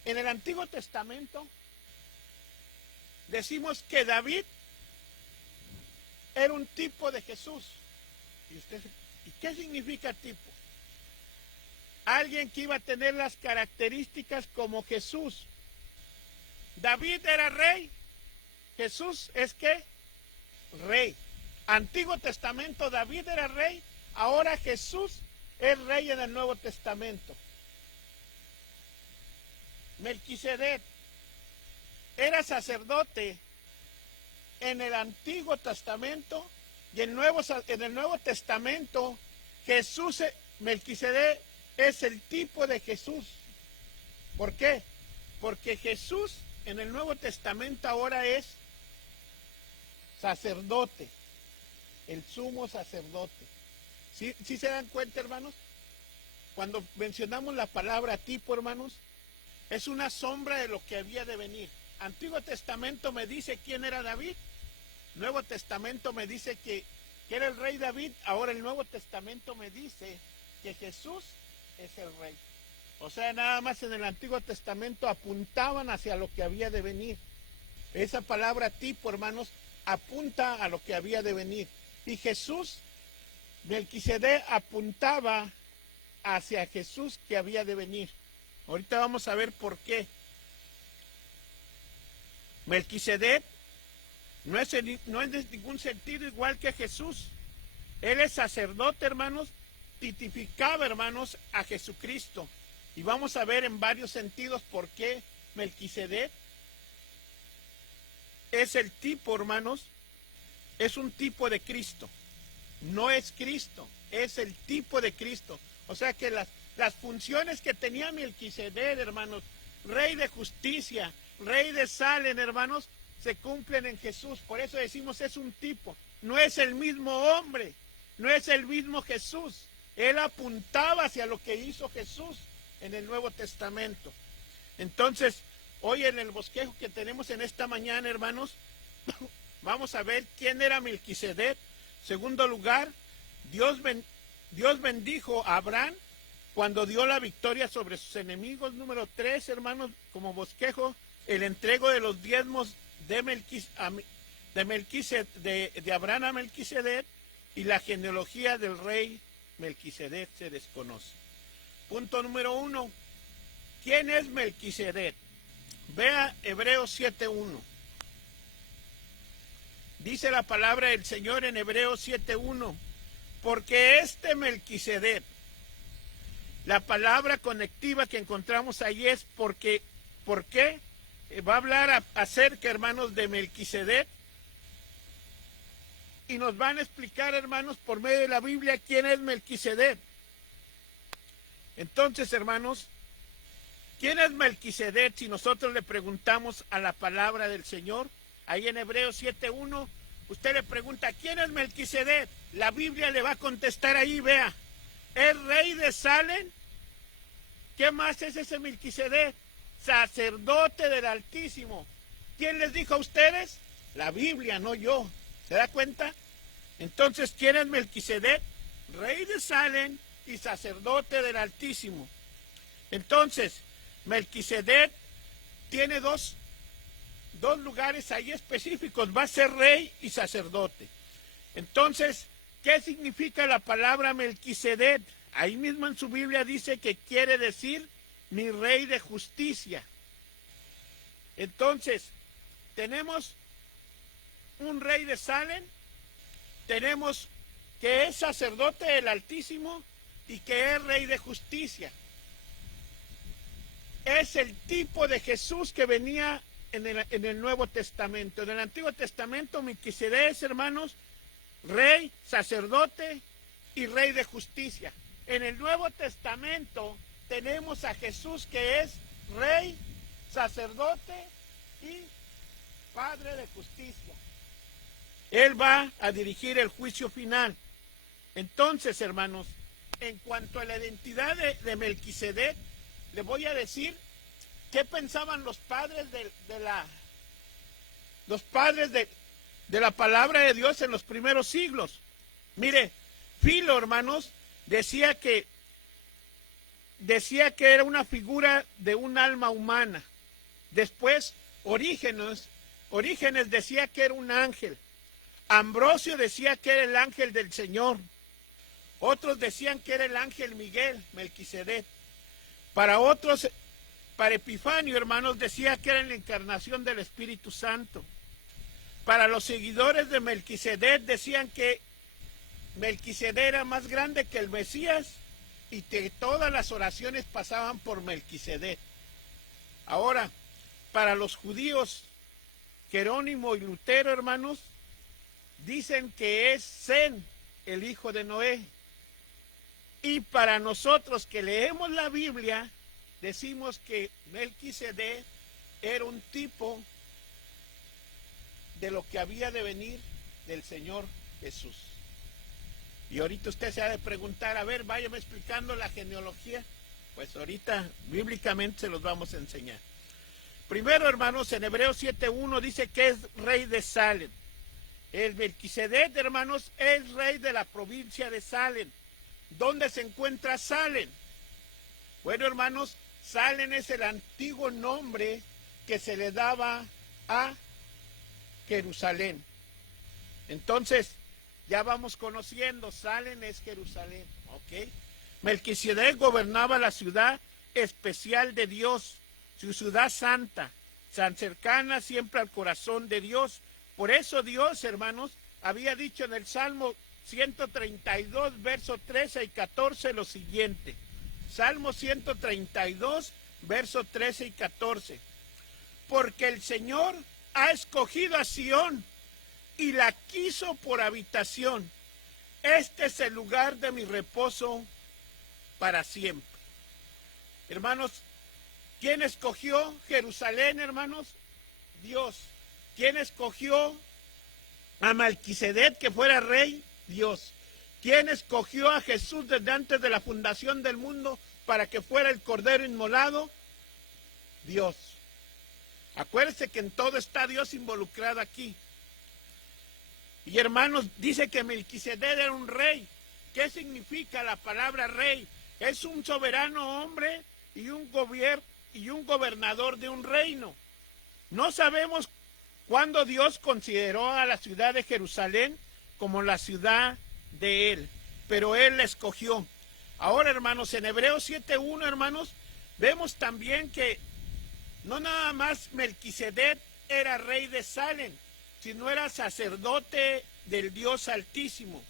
En el Antiguo Testamento decimos que David era un tipo de Jesús. ¿Y qué significa tipo? Alguien que iba a tener las características como Jesús. David era rey. Jesús es ¿qué? Rey. Antiguo Testamento, David era rey. Ahora Jesús es rey en el Nuevo Testamento. Melquisedec era sacerdote en el Antiguo Testamento, y en el Nuevo Testamento Melquisedec es el tipo de Jesús. ¿Por qué? Porque Jesús en el Nuevo Testamento ahora es sacerdote, el sumo sacerdote. ¿Sí se dan cuenta, hermanos? Cuando mencionamos la palabra tipo, hermanos, es una sombra de lo que había de venir. Antiguo Testamento me dice quién era David. Nuevo Testamento me dice que era el rey David. Ahora el Nuevo Testamento me dice que Jesús es el rey. O sea, nada más en el Antiguo Testamento apuntaban hacia lo que había de venir. Esa palabra tipo, hermanos, apunta a lo que había de venir. Y Jesús, Melquisedec, apuntaba hacia Jesús que había de venir. Ahorita vamos a ver por qué. Melquisedec no es en ningún sentido igual que Jesús. Él es sacerdote, hermanos, tipificaba, hermanos, a Jesucristo. Y vamos a ver en varios sentidos por qué Melquisedec es el tipo, hermanos, es un tipo de Cristo. No es Cristo, es el tipo de Cristo. O sea que las funciones que tenía Melquisedec, hermanos, rey de justicia, rey de Salem, hermanos, se cumplen en Jesús. Por eso decimos es un tipo, no es el mismo hombre, no es el mismo Jesús. Él apuntaba hacia lo que hizo Jesús en el Nuevo Testamento. Entonces, hoy en el bosquejo que tenemos en esta mañana, hermanos, vamos a ver quién era Melquisedec. Segundo lugar, Dios bendijo a Abraham cuando dio la victoria sobre sus enemigos. Número 3, hermanos, como bosquejo, el entrego de los diezmos de Abraham a Melquisedec, y la genealogía del rey Melquisedec se desconoce. Punto número 1. ¿Quién es Melquisedec? Vea Hebreos 7:1. Dice la palabra del Señor en Hebreos 7:1. Porque este Melquisedec, la palabra conectiva que encontramos ahí es porque, ¿por qué? Va a hablar acerca, hermanos, de Melquisedec, y nos van a explicar, hermanos, por medio de la Biblia, quién es Melquisedec. Entonces, hermanos, ¿quién es Melquisedec? Si nosotros le preguntamos a la palabra del Señor, ahí en Hebreos 7:1, usted le pregunta, ¿quién es Melquisedec? La Biblia le va a contestar ahí, vea, es rey de Salem. ¿Qué más es ese Melquisedec? Sacerdote del Altísimo. ¿Quién les dijo a ustedes? La Biblia, no yo. ¿Se da cuenta? Entonces, ¿quién es Melquisedec? Rey de Salem y sacerdote del Altísimo. Entonces, Melquisedec tiene dos lugares ahí específicos. Va a ser rey y sacerdote. Entonces, ¿qué significa la palabra Melquisedec? Ahí mismo en su Biblia dice que quiere decir mi rey de justicia. Entonces, tenemos un rey de Salem, tenemos que es sacerdote del Altísimo y que es rey de justicia. Es el tipo de Jesús que venía en el Nuevo Testamento. En el Antiguo Testamento, Melquisedec, hermanos, rey, sacerdote y rey de justicia. En el Nuevo Testamento tenemos a Jesús que es rey, sacerdote y padre de justicia. Él va a dirigir el juicio final. Entonces, hermanos, en cuanto a la identidad de Melquisedec, le voy a decir qué pensaban los padres de la palabra de Dios en los primeros siglos. Mire, Filo, hermanos, decía que era una figura de un alma humana. Después, Orígenes decía que era un ángel. Ambrosio decía que era el ángel del Señor. Otros decían que era el ángel Miguel, Melquisedec. Para otros, para Epifanio, hermanos, decía que era la encarnación del Espíritu Santo. Para los seguidores de Melquisedec decían que Melquisedec era más grande que el Mesías y que todas las oraciones pasaban por Melquisedec. Ahora, para los judíos, Jerónimo y Lutero, hermanos, dicen que es Sem, el hijo de Noé. Y para nosotros que leemos la Biblia, decimos que Melquisedec era un tipo de lo que había de venir del Señor Jesús. Y ahorita usted se ha de preguntar, a ver, váyame explicando la genealogía. Pues ahorita bíblicamente se los vamos a enseñar. Primero, hermanos, en Hebreos 7:1 dice que es rey de Salem. El Melquisedec, hermanos, es rey de la provincia de Salem. ¿Dónde se encuentra Salem? Bueno, hermanos, Salem es el antiguo nombre que se le daba a Jerusalén. Entonces, ya vamos conociendo, Salem es Jerusalén, ¿ok? Melquisedec gobernaba la ciudad especial de Dios, su ciudad santa, tan cercana siempre al corazón de Dios. Por eso Dios, hermanos, había dicho en el Salmo 132, versos 13 y 14 lo siguiente. Salmo 132, versos 13 y 14. Porque el Señor ha escogido a Sión y la quiso por habitación. Este es el lugar de mi reposo para siempre. Hermanos, ¿quién escogió Jerusalén, hermanos? Dios. ¿Quién escogió a Melquisedec que fuera rey? Dios. ¿Quién escogió a Jesús desde antes de la fundación del mundo para que fuera el cordero inmolado? Dios. Acuérdense que en todo está Dios involucrado aquí. Y hermanos, dice que Melquisedec era un rey. ¿Qué significa la palabra rey? Es un soberano hombre y un gobernador de un reino. No sabemos cuándo Dios consideró a la ciudad de Jerusalén como la ciudad de él, pero él la escogió. Ahora, hermanos, en Hebreos 7:1, hermanos, vemos también que no nada más Melquisedec era rey de Salem, sino era sacerdote del Dios Altísimo.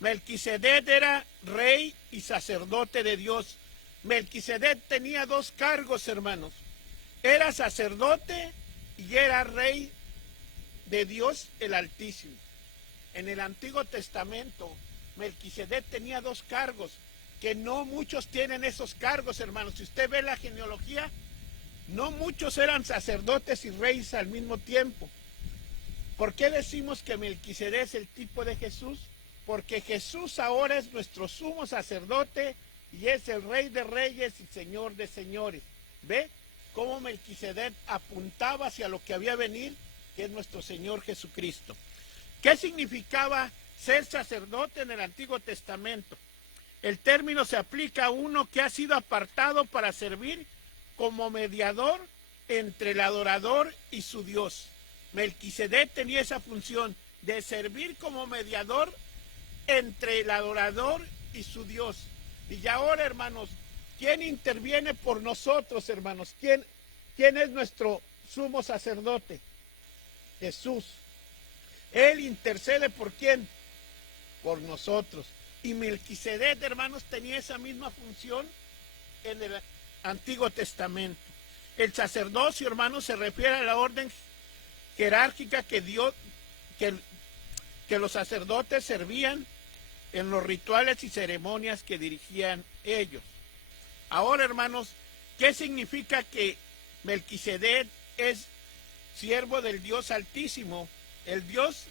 Melquisedec era rey y sacerdote de Dios. Melquisedec tenía dos cargos, hermanos. Era sacerdote y era rey de Dios el Altísimo. En el Antiguo Testamento, Melquisedec tenía dos cargos, que no muchos tienen esos cargos, hermanos. Si usted ve la genealogía, no muchos eran sacerdotes y reyes al mismo tiempo. ¿Por qué decimos que Melquisedec es el tipo de Jesús? Porque Jesús ahora es nuestro sumo sacerdote y es el Rey de Reyes y Señor de Señores. ¿Ve cómo Melquisedec apuntaba hacia lo que había venir, que es nuestro Señor Jesucristo? ¿Qué significaba ser sacerdote en el Antiguo Testamento? El término se aplica a uno que ha sido apartado para servir como mediador entre el adorador y su Dios. Melquisedec tenía esa función de servir como mediador entre el adorador y su Dios. Y ahora, hermanos, ¿quién interviene por nosotros, hermanos? ¿Quién es nuestro sumo sacerdote? Jesús. Él intercede ¿por quién? Por nosotros. Y Melquisedec, hermanos, tenía esa misma función en el Antiguo Testamento. El sacerdocio, hermanos, se refiere a la orden jerárquica que los sacerdotes servían en los rituales y ceremonias que dirigían ellos. Ahora, hermanos, ¿qué significa que Melquisedec es siervo del Dios Altísimo? El Dios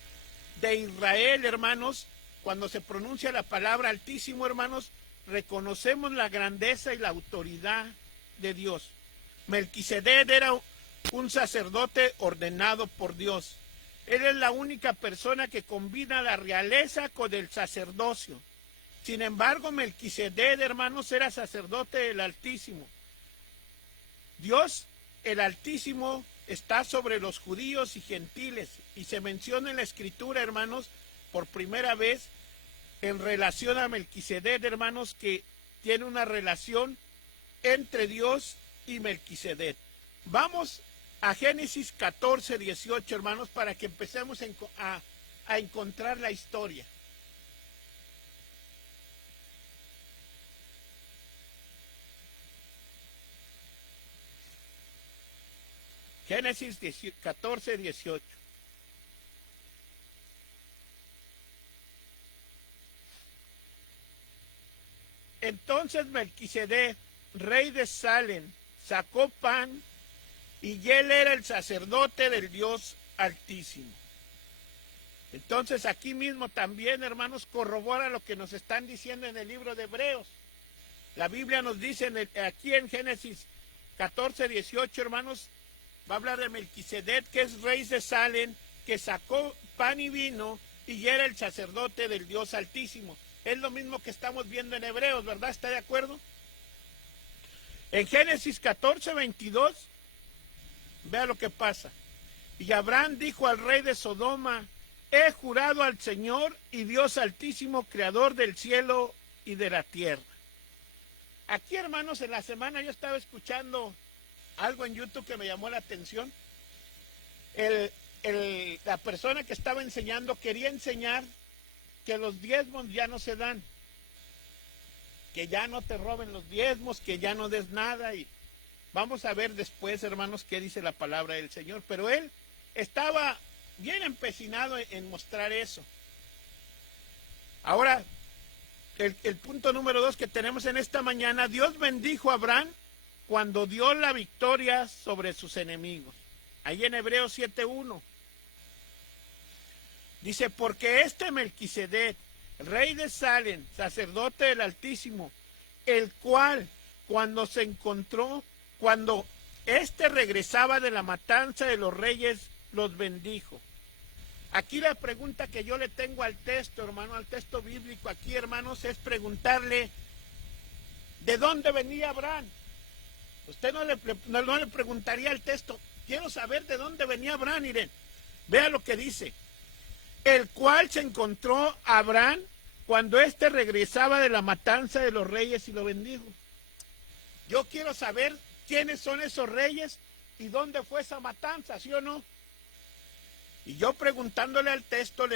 de Israel, hermanos, cuando se pronuncia la palabra Altísimo, hermanos, reconocemos la grandeza y la autoridad de Dios. Melquisedec era un sacerdote ordenado por Dios. Él es la única persona que combina la realeza con el sacerdocio. Sin embargo, Melquisedec, hermanos, era sacerdote del Altísimo. Dios, el Altísimo, está sobre los judíos y gentiles. Y se menciona en la Escritura, hermanos, por primera vez, en relación a Melquisedec, hermanos, que tiene una relación entre Dios y Melquisedec. Vamos a Génesis 14, 18, hermanos, para que empecemos a encontrar la historia. Génesis 14, 18. Entonces Melquisedec, rey de Salem, sacó pan, y él era el sacerdote del Dios Altísimo. Entonces aquí mismo también, hermanos, corrobora lo que nos están diciendo en el libro de Hebreos. La Biblia nos dice aquí en Génesis 14, 18, hermanos, va a hablar de Melquisedec, que es rey de Salem, que sacó pan y vino y era el sacerdote del Dios Altísimo. Es lo mismo que estamos viendo en Hebreos, ¿verdad? ¿Está de acuerdo? En Génesis 14, 22, vea lo que pasa. Y Abraham dijo al rey de Sodoma: he jurado al Señor y Dios Altísimo, creador del cielo y de la tierra. Aquí, hermanos, en la semana yo estaba escuchando algo en YouTube que me llamó la atención. La persona que estaba enseñando quería enseñar que los diezmos ya no se dan, que ya no te roben los diezmos, que ya no des nada. Y vamos a ver después, hermanos, qué dice la palabra del Señor. Pero él estaba bien empecinado en mostrar eso. Ahora, el punto número 2 que tenemos en esta mañana: Dios bendijo a Abraham cuando dio la victoria sobre sus enemigos. Ahí en Hebreos 7:1. Dice, porque este Melquisedec, rey de Salem, sacerdote del Altísimo, el cual cuando éste regresaba de la matanza de los reyes, los bendijo. Aquí la pregunta que yo le tengo al texto, hermano, al texto bíblico aquí, hermanos, es preguntarle, ¿de dónde venía Abraham? Usted no le preguntaría al texto, quiero saber de dónde venía Abraham, miren, vea lo que dice. El cual se encontró Abraham cuando éste regresaba de la matanza de los reyes y lo bendijo. Yo quiero saber quiénes son esos reyes y dónde fue esa matanza, ¿sí o no? Y yo preguntándole al texto,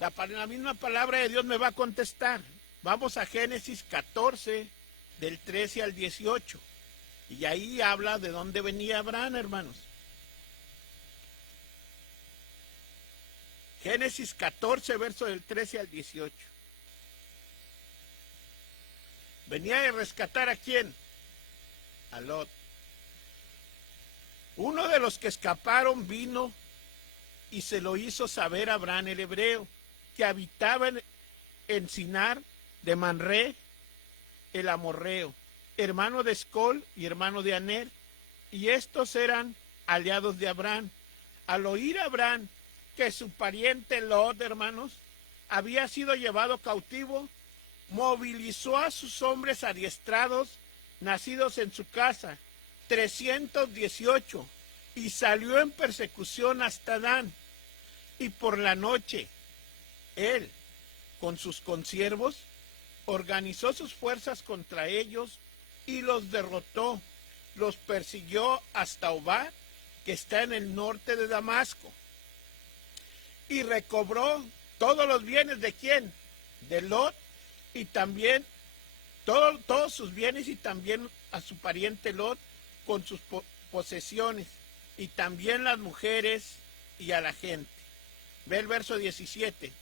la misma palabra de Dios me va a contestar. Vamos a Génesis 14, del 13 al 18. Y ahí habla de dónde venía Abraham, hermanos. Génesis 14, verso del 13 al 18. Venía a rescatar ¿a quién? A Lot. Uno de los que escaparon vino y se lo hizo saber a Abraham el hebreo, que habitaba en Sinar de Manré, el amorreo, hermano de Escol y hermano de Aner, y estos eran aliados de Abraham. Al oír Abraham que su pariente Lot, hermanos, había sido llevado cautivo, movilizó a sus hombres adiestrados, nacidos en su casa, 318, y salió en persecución hasta Dan. Y por la noche, él, con sus consiervos, organizó sus fuerzas contra ellos y los derrotó. Los persiguió hasta Obad, que está en el norte de Damasco. Y recobró todos los bienes ¿de quién? De Lot, y también todos sus bienes, y también a su pariente Lot con sus posesiones, y también las mujeres y a la gente. Ve el verso 17.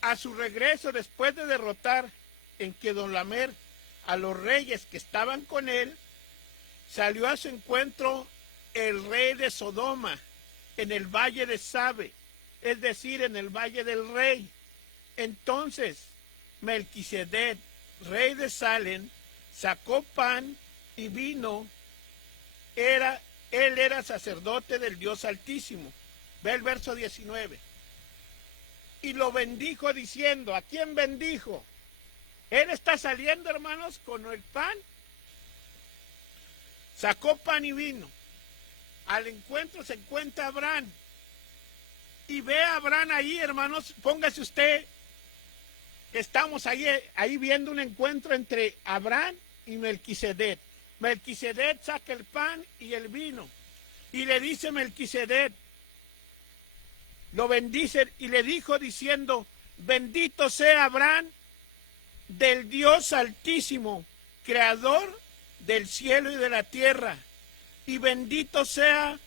A su regreso, después de derrotar en Kedorlaomer a los reyes que estaban con él, salió a su encuentro el rey de Sodoma en el valle de Sabe, es decir, en el valle del rey. Entonces Melquisedec, rey de Salem, sacó pan y vino. Él era sacerdote del Dios Altísimo. Ve el verso 19. Y lo bendijo diciendo, ¿a quién bendijo? Él está saliendo, hermanos, con el pan. Sacó pan y vino. Al encuentro se encuentra Abraham. Y ve a Abraham ahí, hermanos, póngase usted. Estamos ahí viendo un encuentro entre Abraham y Melquisedec. Melquisedec saca el pan y el vino. Y le dice Melquisedec, lo bendice y le dijo diciendo, bendito sea Abraham del Dios Altísimo, creador del cielo y de la tierra. Y bendito sea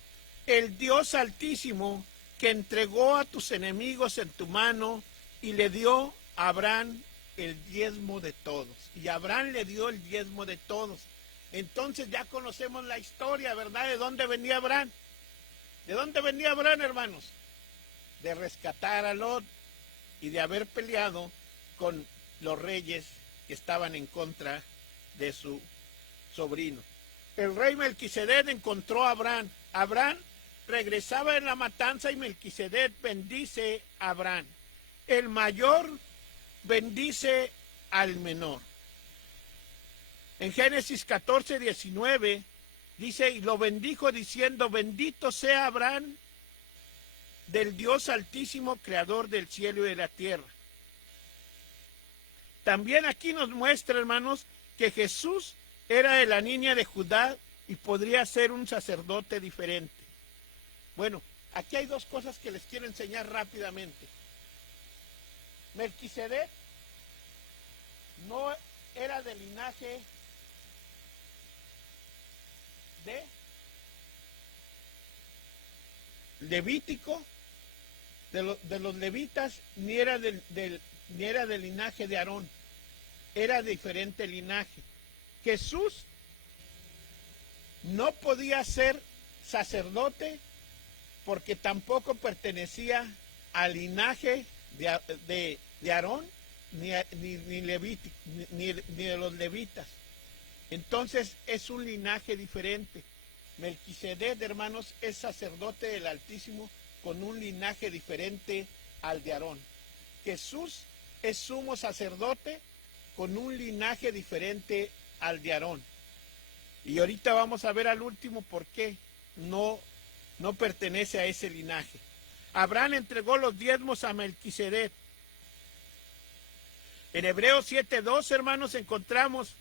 el Dios Altísimo que entregó a tus enemigos en tu mano y le dio a Abraham el diezmo de todos. Y Abraham le dio el diezmo de todos. Entonces ya conocemos la historia, ¿verdad? ¿De dónde venía Abraham? ¿De dónde venía Abraham, hermanos? De rescatar a Lot y de haber peleado con los reyes que estaban en contra de su sobrino. El rey Melquisedec encontró a Abraham. Abraham regresaba en la matanza y Melquisedec bendice a Abraham. El mayor bendice al menor. En Génesis 14, 19 dice, y lo bendijo diciendo, bendito sea Abraham del Dios Altísimo, creador del cielo y de la tierra. También aquí nos muestra, hermanos, que Jesús era de la línea de Judá y podría ser un sacerdote diferente. Bueno, aquí hay dos cosas que les quiero enseñar rápidamente. Melquisedec no era del linaje de levítico, de los levitas, ni era del linaje de Aarón, era diferente linaje. Jesús no podía ser sacerdote porque tampoco pertenecía al linaje de Aarón ni de los levitas. Entonces es un linaje diferente. Melquisedec, hermanos, es sacerdote del Altísimo con un linaje diferente al de Aarón. Jesús es sumo sacerdote con un linaje diferente al de Aarón. Y ahorita vamos a ver al último por qué no pertenece a ese linaje. Abraham entregó los diezmos a Melquisedec. En Hebreos 7:2, hermanos, encontramos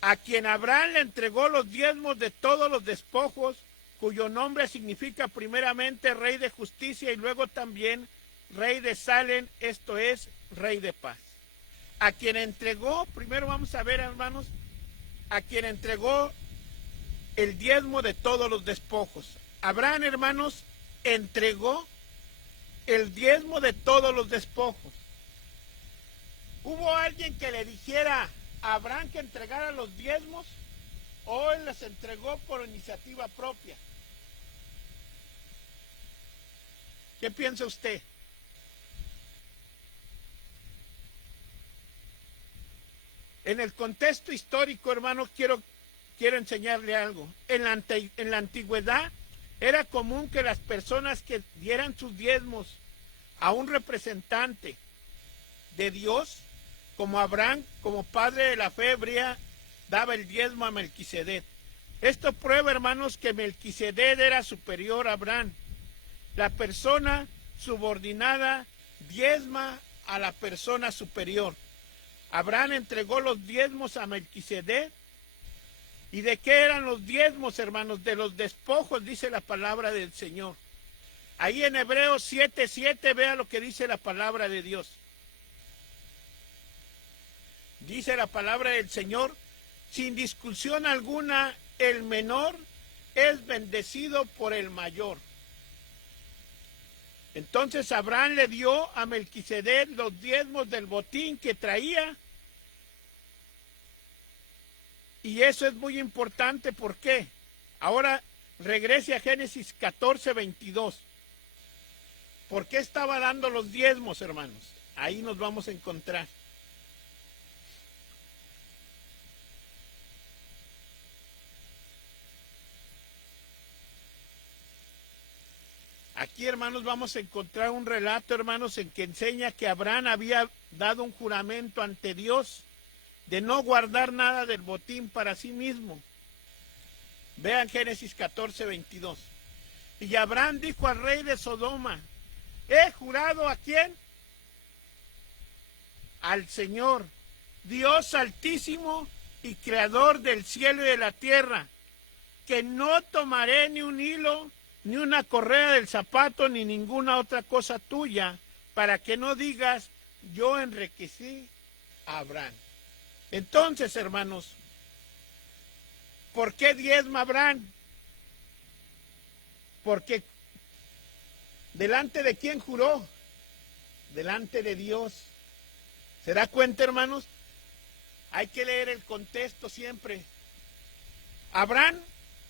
a quien Abraham le entregó los diezmos de todos los despojos, cuyo nombre significa primeramente Rey de Justicia y luego también Rey de Salem, esto es, Rey de Paz. A quien entregó, primero vamos a ver, hermanos, a quien entregó el diezmo de todos los despojos. Abraham, hermanos, entregó el diezmo de todos los despojos. ¿Hubo alguien que le dijera a Abraham que entregara los diezmos o él les entregó por iniciativa propia? ¿Qué piensa usted? En el contexto histórico, hermanos, quiero enseñarle algo. En la antigüedad era común que las personas que dieran sus diezmos a un representante de Dios, como Abraham, como padre de la fe hebrea, daba el diezmo a Melquisedec. Esto prueba, hermanos, que Melquisedec era superior a Abraham. La persona subordinada diezma a la persona superior. Abraham entregó los diezmos a Melquisedec. ¿Y de qué eran los diezmos, hermanos? De los despojos, dice la palabra del Señor. Ahí en Hebreos 7:7, vea lo que dice la palabra de Dios. Dice la palabra del Señor: sin discusión alguna, el menor es bendecido por el mayor. Entonces Abraham le dio a Melquisedec los diezmos del botín que traía. Y eso es muy importante, ¿por qué? Ahora regrese a Génesis 14:22. ¿Por qué estaba dando los diezmos, hermanos? Ahí nos vamos a encontrar. Aquí, hermanos, vamos a encontrar un relato, hermanos, en que enseña que Abraham había dado un juramento ante Dios de no guardar nada del botín para sí mismo. Vean Génesis 14:22. Y Abraham dijo al rey de Sodoma: he jurado ¿a quién? Al Señor, Dios altísimo y creador del cielo y de la tierra, que no tomaré ni un hilo, ni una correa del zapato, ni ninguna otra cosa tuya, para que no digas, yo enriquecí a Abraham. Entonces, hermanos, ¿por qué diezma Abraham? Porque ¿delante de quién juró? Delante de Dios. ¿Se da cuenta, hermanos? Hay que leer el contexto siempre. Abraham,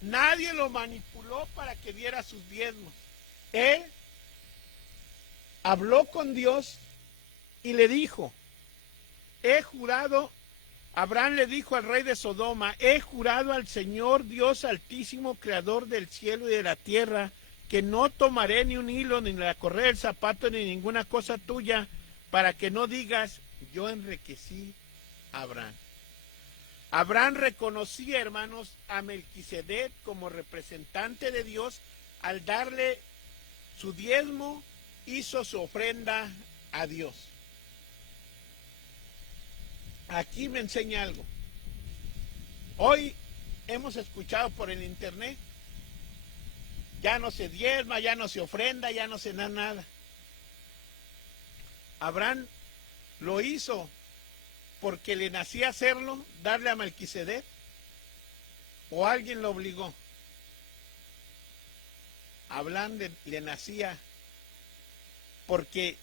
nadie lo manipuló para que diera sus diezmos. Él habló con Dios y le dijo, he jurado. Abraham le dijo al rey de Sodoma: he jurado al Señor Dios altísimo, creador del cielo y de la tierra, que no tomaré ni un hilo, ni la correa del zapato, ni ninguna cosa tuya, para que no digas, yo enriquecí a Abraham. Abraham reconocía, hermanos, a Melquisedec como representante de Dios. Al darle su diezmo, hizo su ofrenda a Dios. Aquí me enseña algo. Hoy hemos escuchado por el internet, ya no se diezma, ya no se ofrenda, ya no se da nada. Abraham lo hizo porque le nacía hacerlo, darle a Melquisedec, o alguien lo obligó. Abraham le nacía porque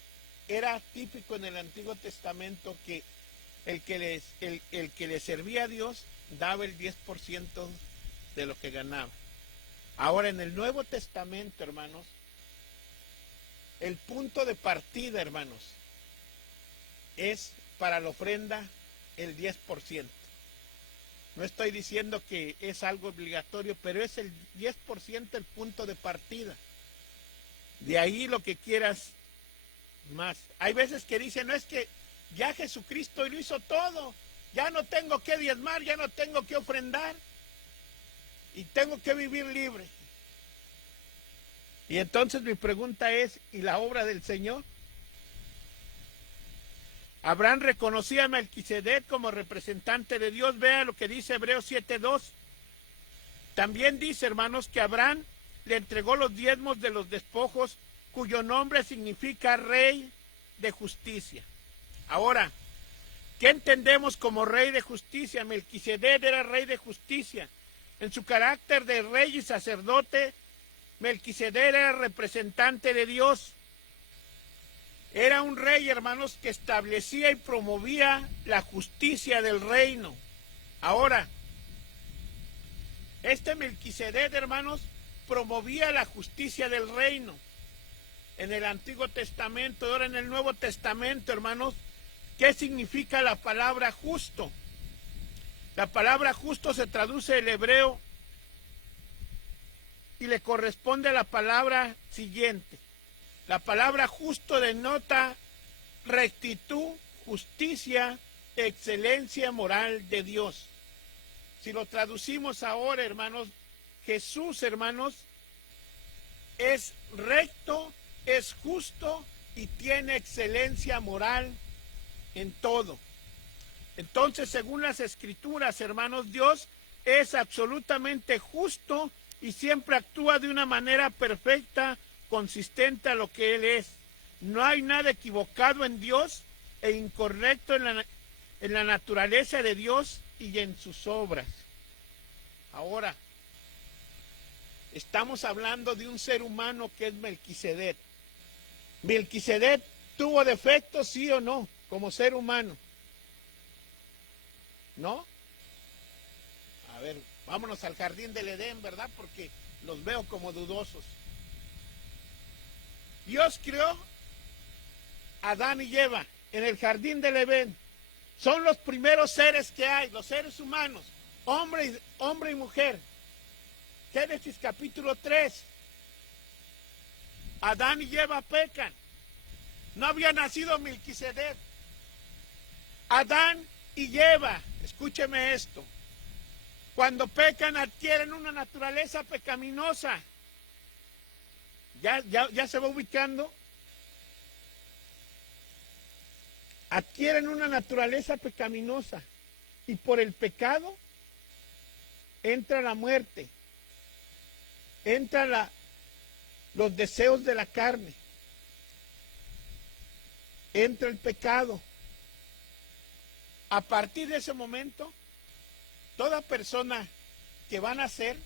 era típico en el Antiguo Testamento que el que le servía a Dios daba el 10% de lo que ganaba. Ahora en el Nuevo Testamento, hermanos, el punto de partida, hermanos, es para la ofrenda el 10%. No estoy diciendo que es algo obligatorio, pero es el 10% el punto de partida. De ahí lo que quieras más. Hay veces que dicen, no, es que ya Jesucristo lo hizo todo, ya no tengo que diezmar, ya no tengo que ofrendar y tengo que vivir libre. Y entonces mi pregunta es, ¿y la obra del Señor? Abraham reconocía a Melquisedec como representante de Dios. Vea lo que dice Hebreos 7:2. También dice, hermanos, que Abraham le entregó los diezmos de los despojos, cuyo nombre significa rey de justicia. Ahora, ¿qué entendemos como rey de justicia? Melquisedec era rey de justicia. En su carácter de rey y sacerdote, Melquisedec era representante de Dios. Era un rey, hermanos, que establecía y promovía la justicia del reino. Ahora, este Melquisedec, hermanos, promovía la justicia del reino. En el Antiguo Testamento, ahora en el Nuevo Testamento, hermanos, ¿qué significa la palabra justo? La palabra justo se traduce del hebreo y le corresponde a la palabra siguiente. La palabra justo denota rectitud, justicia, excelencia moral de Dios. Si lo traducimos ahora, hermanos, Jesús, hermanos, es recto, es justo y tiene excelencia moral en todo. Entonces, según las Escrituras, hermanos, Dios es absolutamente justo y siempre actúa de una manera perfecta, consistente a lo que Él es. No hay nada equivocado en Dios e incorrecto en la naturaleza de Dios y en sus obras. Ahora, estamos hablando de un ser humano que es Melquisedec. ¿Melquisedec tuvo defectos, sí o no, como ser humano? ¿No? A ver, vámonos al jardín del Edén, ¿verdad? Porque los veo como dudosos. Dios creó a Adán y Eva en el jardín del Edén. Son los primeros seres que hay, los seres humanos, hombre y mujer. Génesis capítulo 3. Adán y Eva pecan. No había nacido Melquisedec. Adán y Eva, escúcheme esto. Cuando pecan adquieren una naturaleza pecaminosa. ¿Ya se va ubicando? Adquieren una naturaleza pecaminosa y por el pecado entra la muerte, entran los deseos de la carne, entra el pecado. A partir de ese momento, toda persona que va a nacer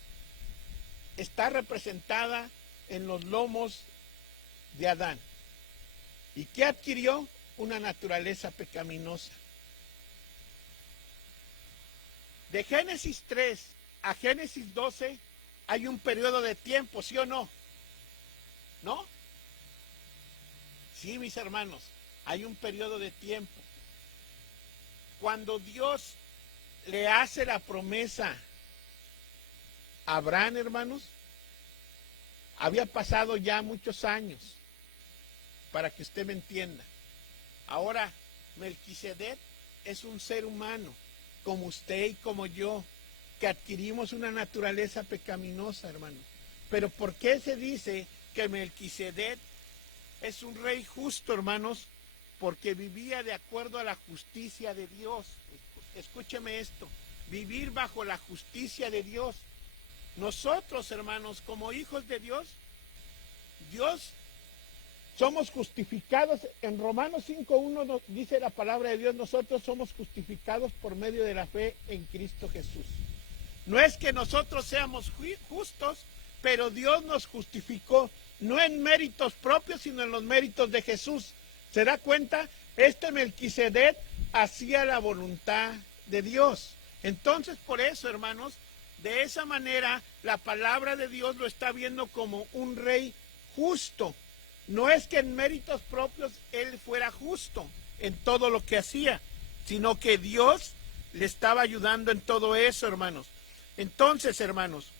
está representada en los lomos de Adán. ¿Y qué adquirió? Una naturaleza pecaminosa. De Génesis 3 a Génesis 12 hay un periodo de tiempo, ¿sí o no? ¿No? Sí, mis hermanos, hay un periodo de tiempo. Cuando Dios le hace la promesa a Abraham, hermanos, había pasado ya muchos años, para que usted me entienda. Ahora, Melquisedec es un ser humano, como usted y como yo, que adquirimos una naturaleza pecaminosa, hermano. Pero ¿por qué se dice que Melquisedec es un rey justo, hermanos? Porque vivía de acuerdo a la justicia de Dios. Escúcheme esto, vivir bajo la justicia de Dios. Nosotros, hermanos, como hijos de Dios, somos justificados. En Romanos 5:1 dice la palabra de Dios, nosotros somos justificados por medio de la fe en Cristo Jesús. No es que nosotros seamos justos, pero Dios nos justificó, no en méritos propios, sino en los méritos de Jesús. ¿Se da cuenta? Este Melquisedec hacía la voluntad de Dios. Entonces, por eso, hermanos, de esa manera la palabra de Dios lo está viendo como un rey justo. No es que en méritos propios él fuera justo en todo lo que hacía, sino que Dios le estaba ayudando en todo eso, hermanos. Entonces, hermanos,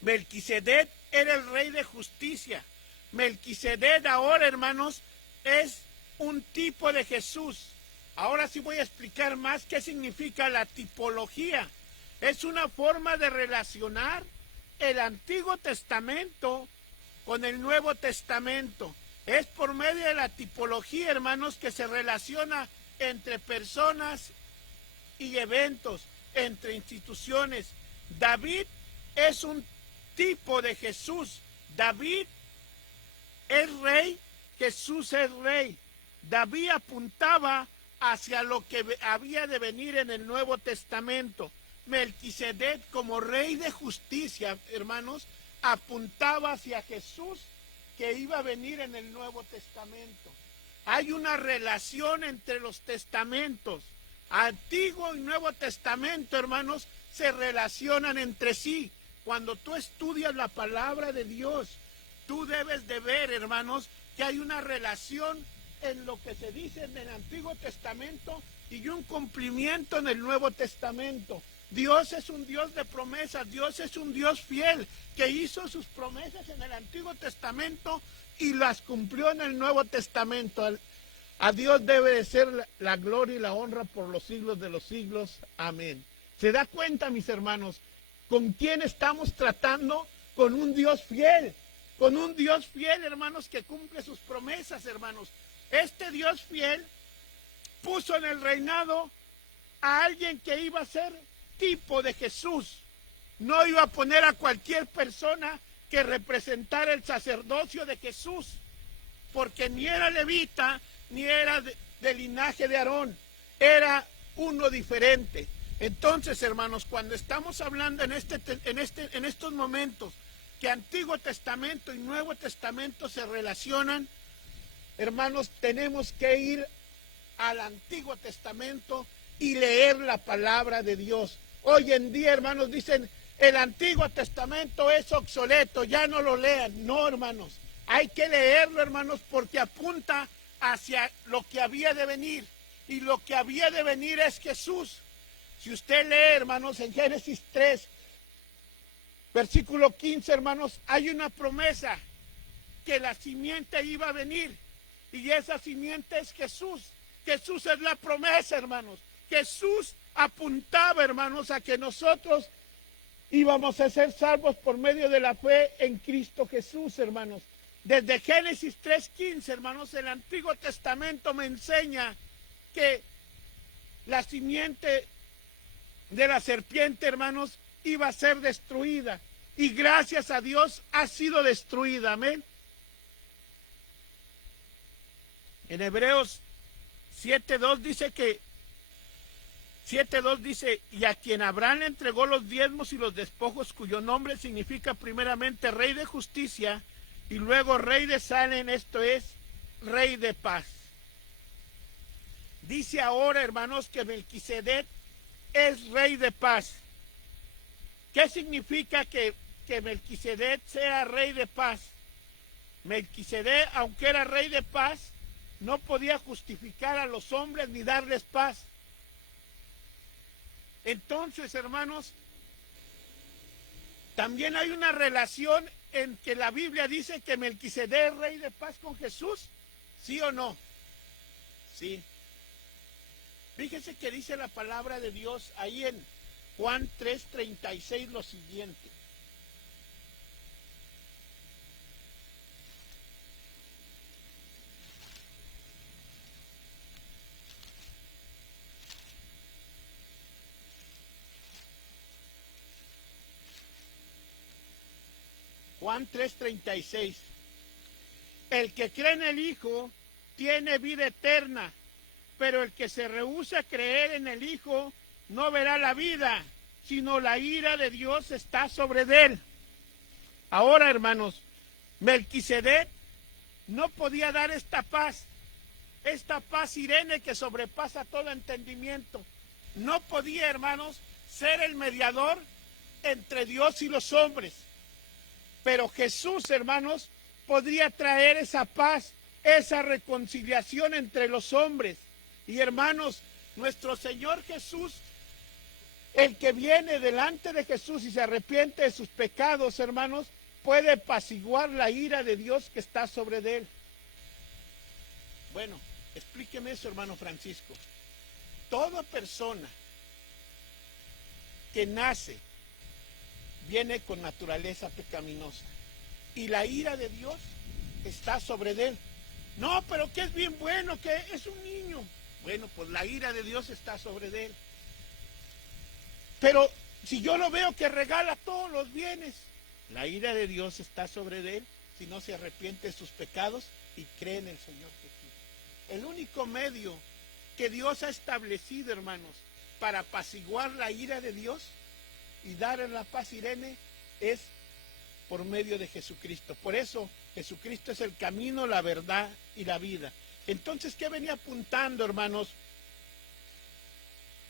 Melquisedec era el rey de justicia. Melquisedec ahora, hermanos, es un tipo de Jesús. Ahora sí voy a explicar más qué significa la tipología. Es una forma de relacionar el Antiguo Testamento con el Nuevo Testamento. Es por medio de la tipología, hermanos, que se relaciona entre personas y eventos, entre instituciones. David es un tipo de Jesús. David es rey, Jesús es rey. David apuntaba hacia lo que había de venir en el Nuevo Testamento. Melquisedec, como rey de justicia, hermanos, apuntaba hacia Jesús que iba a venir en el Nuevo Testamento. Hay una relación entre los testamentos. Antiguo y Nuevo Testamento, hermanos, se relacionan entre sí. Cuando tú estudias la palabra de Dios, tú debes de ver, hermanos, que hay una relación en lo que se dice en el Antiguo Testamento y un cumplimiento en el Nuevo Testamento. Dios es un Dios de promesas, Dios es un Dios fiel que hizo sus promesas en el Antiguo Testamento y las cumplió en el Nuevo Testamento. A Dios debe de ser la gloria y la honra por los siglos de los siglos. Amén. ¿Se da cuenta, mis hermanos, con quién estamos tratando? Con un Dios fiel. Con un Dios fiel, hermanos, que cumple sus promesas, hermanos. Este Dios fiel puso en el reinado a alguien que iba a ser tipo de Jesús. No iba a poner a cualquier persona que representara el sacerdocio de Jesús, porque ni era levita, ni era del linaje de Aarón, era uno diferente. Entonces, hermanos, cuando estamos hablando en estos momentos que Antiguo Testamento y Nuevo Testamento se relacionan, hermanos, tenemos que ir al Antiguo Testamento y leer la palabra de Dios. Hoy en día, hermanos, dicen, el Antiguo Testamento es obsoleto, ya no lo lean. No, hermanos, hay que leerlo, hermanos, porque apunta hacia lo que había de venir. Y lo que había de venir es Jesús. Si usted lee, hermanos, en Génesis 3, versículo 15, hermanos, hay una promesa que la simiente iba a venir. Y esa simiente es Jesús. Jesús es la promesa, hermanos. Jesús apuntaba, hermanos, a que nosotros íbamos a ser salvos por medio de la fe en Cristo Jesús, hermanos. Desde Génesis 3:15, hermanos, el Antiguo Testamento me enseña que la simiente de la serpiente, hermanos, iba a ser destruida. Y gracias a Dios ha sido destruida. Amén. En Hebreos 7:2 dice que 7:2 dice, y a quien Abraham le entregó los diezmos y los despojos, cuyo nombre significa primeramente Rey de Justicia y luego Rey de Salem, esto es, Rey de Paz. Dice ahora, hermanos, que Melquisedec es Rey de Paz. ¿Qué significa que Melquisedec sea Rey de Paz? Melquisedec, aunque era Rey de Paz, no podía justificar a los hombres ni darles paz. Entonces, hermanos, también hay una relación en que la Biblia dice que Melquisedec es rey de paz con Jesús, ¿sí o no? Sí. Fíjese que dice la palabra de Dios ahí en Juan 3:36 lo siguiente. Juan 3:36. El que cree en el Hijo tiene vida eterna, pero el que se rehúsa a creer en el Hijo no verá la vida, sino la ira de Dios está sobre él. Ahora, hermanos, Melquisedec no podía dar esta paz. esta paz Irene que sobrepasa todo entendimiento. No podía, hermanos, ser el mediador entre Dios y los hombres. Pero Jesús, hermanos, podría traer esa paz, esa reconciliación entre los hombres. Y hermanos, nuestro Señor Jesús, el que viene delante de Jesús y se arrepiente de sus pecados, hermanos, puede apaciguar la ira de Dios que está sobre de él. Bueno, explíqueme eso, hermano Francisco. Toda persona que nace viene con naturaleza pecaminosa y la ira de Dios está sobre de él. No, pero que es bien bueno, que es un niño. Bueno, pues la ira de Dios está sobre de él. Pero si yo lo veo que regala todos los bienes, la ira de Dios está sobre de él si no se arrepiente de sus pecados y cree en el Señor Jesús. El único medio que Dios ha establecido, hermanos, para apaciguar la ira de Dios y dar la paz Irene es por medio de Jesucristo. Por eso Jesucristo es el camino, la verdad y la vida. Entonces, ¿qué venía apuntando, hermanos?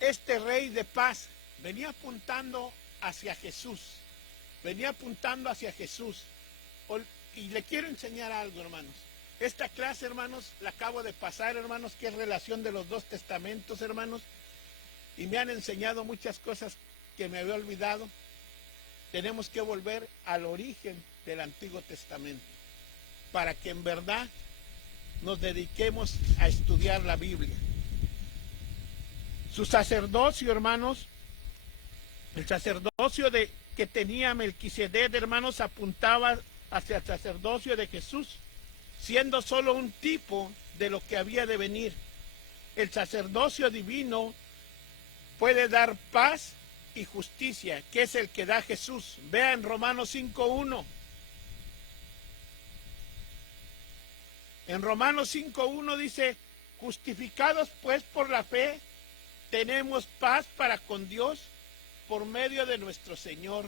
Este rey de paz venía apuntando hacia Jesús. Venía apuntando hacia Jesús. Y le quiero enseñar algo, hermanos. Esta clase, hermanos, la acabo de pasar, hermanos, que es relación de los dos testamentos, hermanos. Y me han enseñado muchas cosas que me había olvidado. Tenemos que volver al origen del Antiguo Testamento para que en verdad nos dediquemos a estudiar la Biblia. Su sacerdocio, hermanos, el sacerdocio que tenía Melquisedec, hermanos, apuntaba hacia el sacerdocio de Jesús, siendo solo un tipo de lo que había de venir. El sacerdocio divino puede dar paz y justicia, que es el que da Jesús. Vea en Romanos 5:1. En Romanos 5:1 dice, justificados pues por la fe, tenemos paz para con Dios por medio de nuestro Señor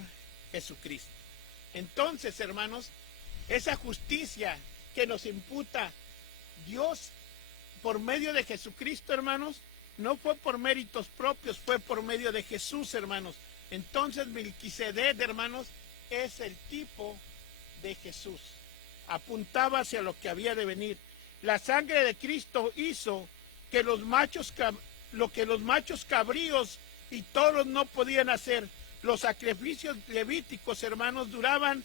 Jesucristo. Entonces, hermanos, esa justicia que nos imputa Dios por medio de Jesucristo, hermanos, no fue por méritos propios, fue por medio de Jesús, hermanos. Entonces, Melquisedec, hermanos, es el tipo de Jesús. Apuntaba hacia lo que había de venir. La sangre de Cristo hizo que lo que los machos cabríos y toros no podían hacer. Los sacrificios levíticos, hermanos, duraban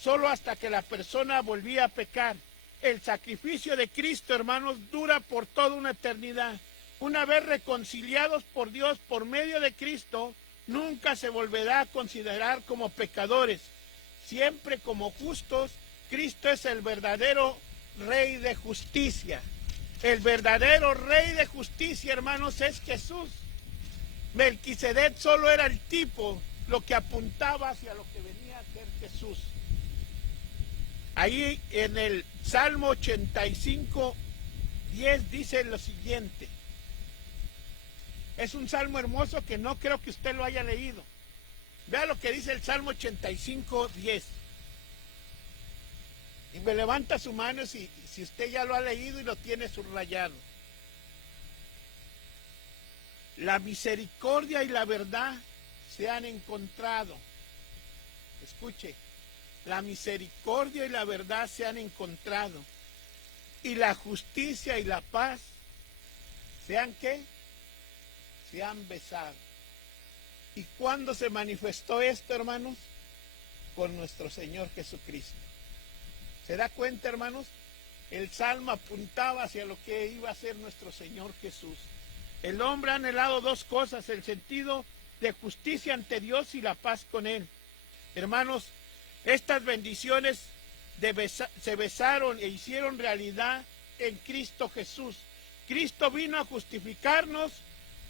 solo hasta que la persona volvía a pecar. El sacrificio de Cristo, hermanos, dura por toda una eternidad. Una vez reconciliados por Dios por medio de Cristo, nunca se volverá a considerar como pecadores, siempre como justos. Cristo es el verdadero Rey de justicia. El verdadero Rey de justicia, hermanos, es Jesús. Melquisedec solo era el tipo, lo que apuntaba hacia lo que venía a ser Jesús. Ahí en el Salmo 85:10 dice lo siguiente. Es un salmo hermoso que no creo que usted lo haya leído. Vea lo que dice el Salmo 85:10. Y me levanta su mano si usted ya lo ha leído y lo tiene subrayado. La misericordia y la verdad se han encontrado. Escuche, la misericordia y la verdad se han encontrado. Y la justicia y la paz se han ¿qué? Se han besado. ¿Y cuándo se manifestó esto, hermanos? Con nuestro Señor Jesucristo. ¿Se da cuenta, hermanos? El Salmo apuntaba hacia lo que iba a ser nuestro Señor Jesús. El hombre ha anhelado dos cosas, el sentido de justicia ante Dios y la paz con Él. Hermanos, estas bendiciones se besaron e hicieron realidad en Cristo Jesús. Cristo vino a justificarnos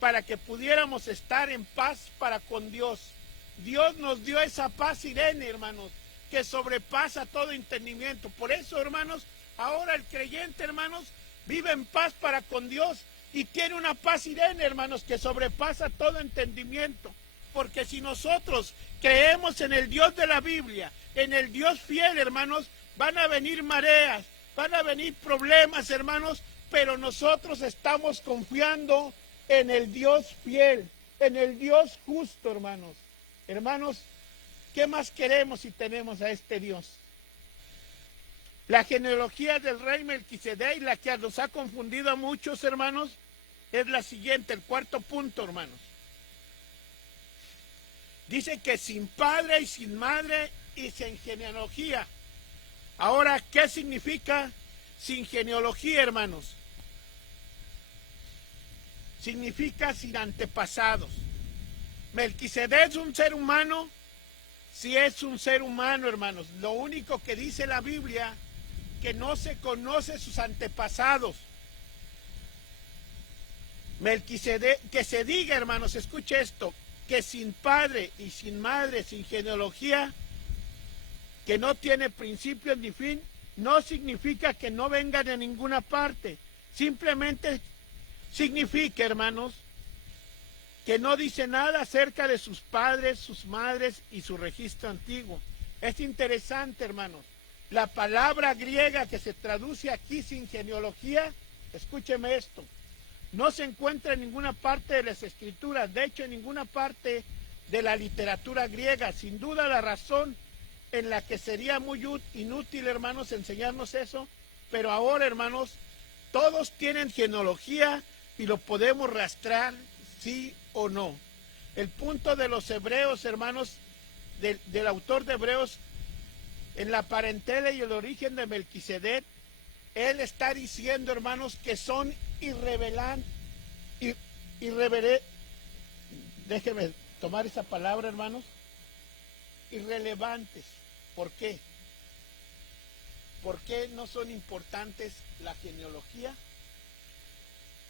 para que pudiéramos estar en paz para con Dios. Dios nos dio esa paz Irene, hermanos, que sobrepasa todo entendimiento. Por eso, hermanos, ahora el creyente, hermanos, vive en paz para con Dios y tiene una paz Irene, hermanos, que sobrepasa todo entendimiento. Porque si nosotros creemos en el Dios de la Biblia, en el Dios fiel, hermanos, van a venir mareas, van a venir problemas, hermanos, pero nosotros estamos confiando en el Dios fiel, en el Dios justo, hermanos. Hermanos, ¿qué más queremos si tenemos a este Dios? La genealogía del rey Melquisedec, la que nos ha confundido a muchos, hermanos, es la siguiente, el cuarto punto, hermanos. Dice que sin padre y sin madre y sin genealogía. Ahora, ¿qué significa sin genealogía, hermanos? Significa sin antepasados. Melquisedec es un ser humano, sí es un ser humano, hermanos. Lo único que dice la Biblia, que no se conoce sus antepasados. Melquisedec, que se diga, hermanos, escuche esto, que sin padre y sin madre, sin genealogía, que no tiene principio ni fin, no significa que no venga de ninguna parte. Simplemente significa, hermanos, que no dice nada acerca de sus padres, sus madres y su registro antiguo. Es interesante, hermanos. La palabra griega que se traduce aquí sin genealogía, escúcheme esto, no se encuentra en ninguna parte de las escrituras, de hecho en ninguna parte de la literatura griega. Sin duda la razón en la que sería muy inútil, hermanos, enseñarnos eso, pero ahora, hermanos, todos tienen genealogía y lo podemos rastrear, sí o no. El punto de los hebreos, hermanos, del autor de Hebreos, en la parentela y el origen de Melquisedec, él está diciendo, hermanos, que son déjenme tomar esa palabra, hermanos, irrelevantes. ¿Por qué? ¿Por qué no son importantes la genealogía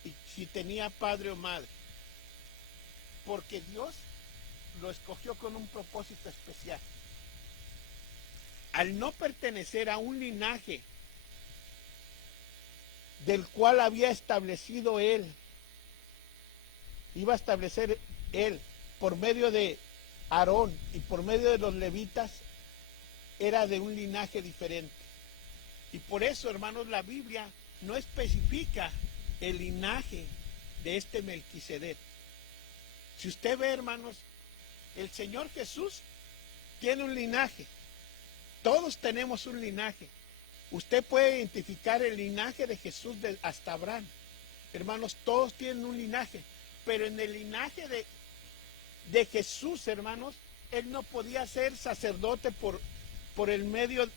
y si tenía padre o madre? Porque Dios lo escogió con un propósito especial. Al no pertenecer a un linaje del cual había establecido él, iba a establecer él por medio de Aarón y por medio de los levitas, era de un linaje diferente. Y por eso, hermanos, la Biblia no especifica el linaje de este Melquisedec. Si usted ve, hermanos, el Señor Jesús tiene un linaje. Todos tenemos un linaje. Usted puede identificar el linaje de Jesús hasta Abraham. Hermanos, todos tienen un linaje. Pero en el linaje de Jesús, hermanos, él no podía ser sacerdote por el medio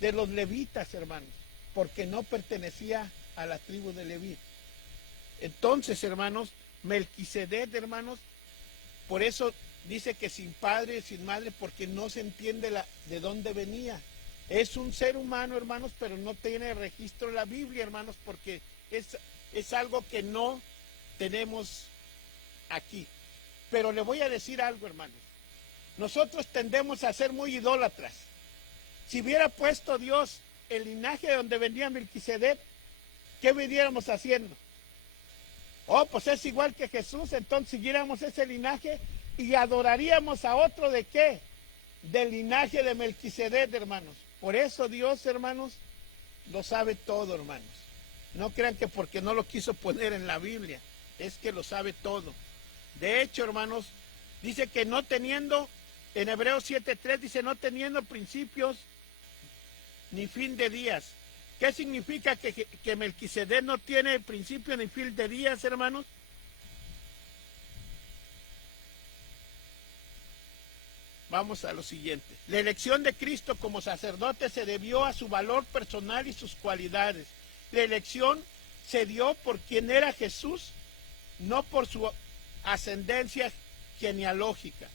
de los levitas, hermanos, porque no pertenecía a la tribu de Leví. Entonces, hermanos, Melquisedec, hermanos, por eso dice que sin padre y sin madre, porque no se entiende de dónde venía. Es un ser humano, hermanos, pero no tiene registro en la Biblia, hermanos, porque es algo que no tenemos aquí. Pero le voy a decir algo, hermanos. Nosotros tendemos a ser muy idólatras. Si hubiera puesto Dios el linaje de donde venía Melquisedec, ¿qué viniéramos haciendo? Oh, pues es igual que Jesús, entonces siguiéramos ese linaje y adoraríamos a otro ¿de qué? Del linaje de Melquisedec, hermanos. Por eso Dios, hermanos, lo sabe todo, hermanos. No crean que porque no lo quiso poner en la Biblia, es que lo sabe todo. De hecho, hermanos, dice que no teniendo, en Hebreos 7:3 dice, no teniendo principios ni fin de días. ¿Qué significa que Melquisedec no tiene principio ni fin de días, hermanos? Vamos a lo siguiente. La elección de Cristo como sacerdote se debió a su valor personal y sus cualidades. La elección se dio por quien era Jesús, no por su ascendencia genealógica.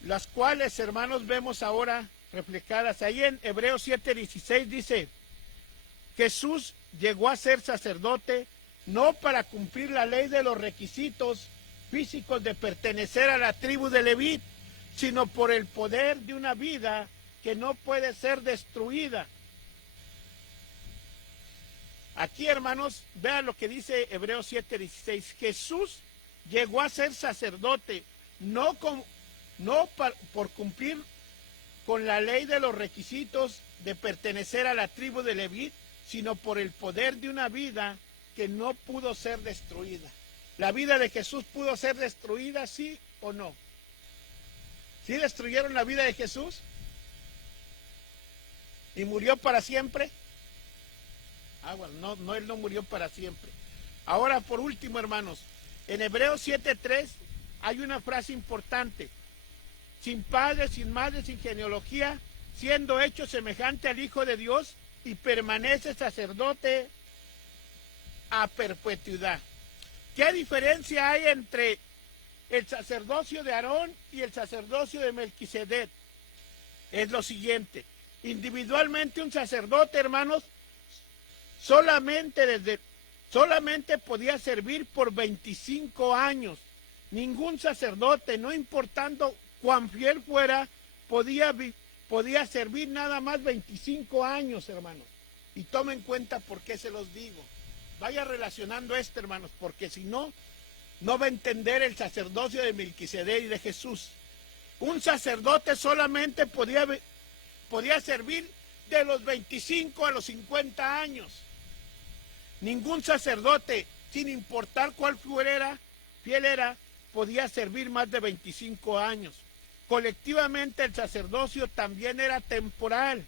Las cuales, hermanos, vemos ahora reflejadas. Ahí en Hebreos 7:16 dice, Jesús llegó a ser sacerdote no para cumplir la ley de los requisitos físicos de pertenecer a la tribu de Leví, sino por el poder de una vida que no puede ser destruida. Aquí, hermanos, vean lo que dice Hebreos 7:16. Jesús llegó a ser sacerdote no por cumplir con la ley de los requisitos de pertenecer a la tribu de Leví, sino por el poder de una vida que no pudo ser destruida. ¿La vida de Jesús pudo ser destruida, sí o no? ¿Sí destruyeron la vida de Jesús? ¿Y murió para siempre? Bueno, no, él no murió para siempre. Ahora, por último, hermanos, en Hebreos 7:3 hay una frase importante. Sin padre, sin madre, sin genealogía, siendo hecho semejante al Hijo de Dios, y permanece sacerdote a perpetuidad. ¿Qué diferencia hay entre el sacerdocio de Aarón y el sacerdocio de Melquisedec? Es lo siguiente. Individualmente un sacerdote, hermanos, solamente podía servir por 25 años. Ningún sacerdote, no importando cuán fiel fuera, podía servir nada más 25 años, hermanos. Y tomen en cuenta por qué se los digo. Vaya relacionando esto, hermanos, porque si no, no va a entender el sacerdocio de Melquisedec y de Jesús. Un sacerdote solamente podía servir de los 25 a los 50 años. Ningún sacerdote, sin importar cuál fiel era, podía servir más de 25 años. Colectivamente el sacerdocio también era temporal.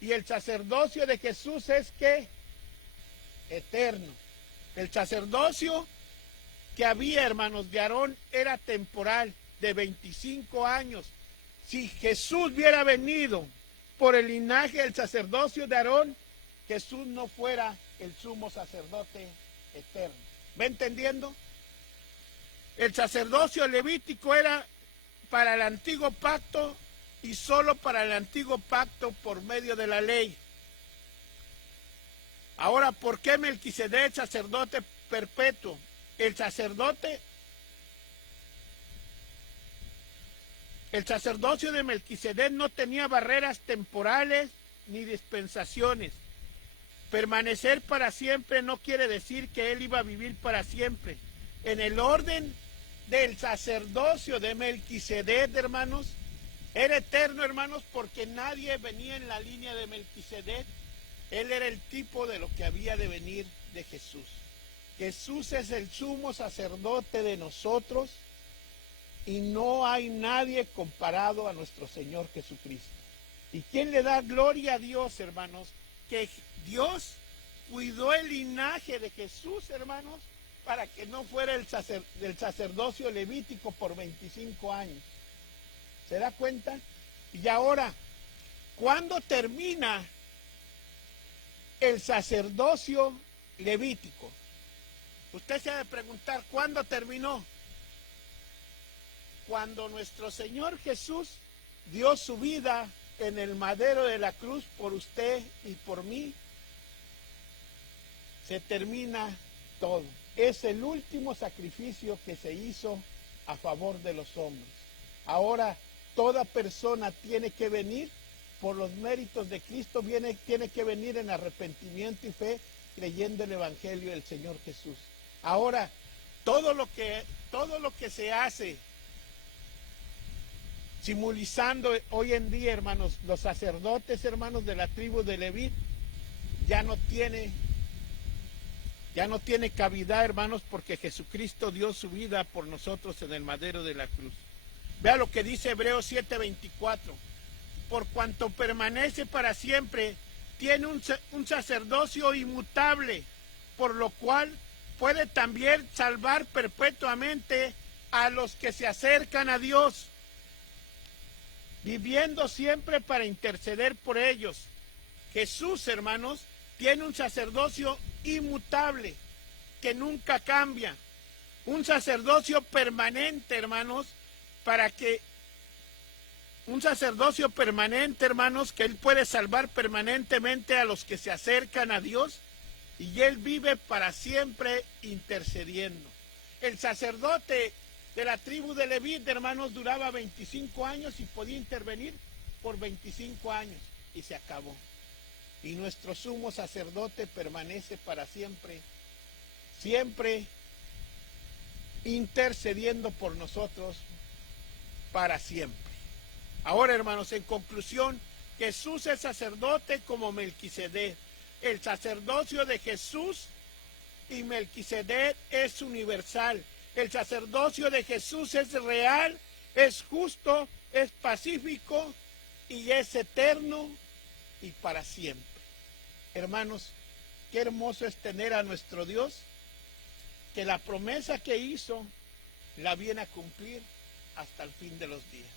Y el sacerdocio de Jesús es ¿qué? Eterno. El sacerdocio que había, hermanos, de Aarón era temporal, de 25 años. Si Jesús hubiera venido por el linaje del sacerdocio de Aarón, Jesús no fuera el sumo sacerdote eterno. ¿Va entendiendo? El sacerdocio levítico era para el antiguo pacto y solo para el antiguo pacto por medio de la ley. Ahora, ¿por qué Melquisedec, sacerdote perpetuo? El sacerdocio de Melquisedec no tenía barreras temporales ni dispensaciones. Permanecer para siempre no quiere decir que él iba a vivir para siempre. En el orden del sacerdocio de Melquisedec, hermanos, era eterno, hermanos, porque nadie venía en la línea de Melquisedec. Él era el tipo de lo que había de venir de Jesús. Jesús es el sumo sacerdote de nosotros y no hay nadie comparado a nuestro Señor Jesucristo. ¿Y quién le da gloria a Dios, hermanos? Que Dios cuidó el linaje de Jesús, hermanos, para que no fuera del sacerdocio levítico por 25 años. ¿Se da cuenta? Y ahora, ¿cuándo termina el sacerdocio levítico? Usted se ha de preguntar, ¿cuándo terminó? Cuando nuestro Señor Jesús dio su vida en el madero de la cruz por usted y por mí, se termina todo. Es el último sacrificio que se hizo a favor de los hombres. Ahora, toda persona tiene que venir por los méritos de Cristo, tiene que venir en arrepentimiento y fe, creyendo el Evangelio del Señor Jesús. Ahora, todo lo que se hace, simbolizando hoy en día, hermanos, los sacerdotes, hermanos, de la tribu de Leví, ya no tiene cavidad, hermanos, porque Jesucristo dio su vida por nosotros en el madero de la cruz. Vea lo que dice Hebreos 7:24. Por cuanto permanece para siempre, tiene un sacerdocio inmutable, por lo cual puede también salvar perpetuamente a los que se acercan a Dios, viviendo siempre para interceder por ellos. Jesús, hermanos, tiene un sacerdocio inmutable, que nunca cambia. Un sacerdocio permanente, hermanos, que Él puede salvar permanentemente a los que se acercan a Dios, y Él vive para siempre intercediendo. El sacerdote de la tribu de Leví, hermanos, duraba 25 años y podía intervenir por 25 años, y se acabó. Y nuestro sumo sacerdote permanece para siempre, siempre intercediendo por nosotros para siempre. Ahora, hermanos, en conclusión, Jesús es sacerdote como Melquisedec. El sacerdocio de Jesús y Melquisedec es universal. El sacerdocio de Jesús es real, es justo, es pacífico y es eterno y para siempre. Hermanos, qué hermoso es tener a nuestro Dios, que la promesa que hizo la viene a cumplir hasta el fin de los días.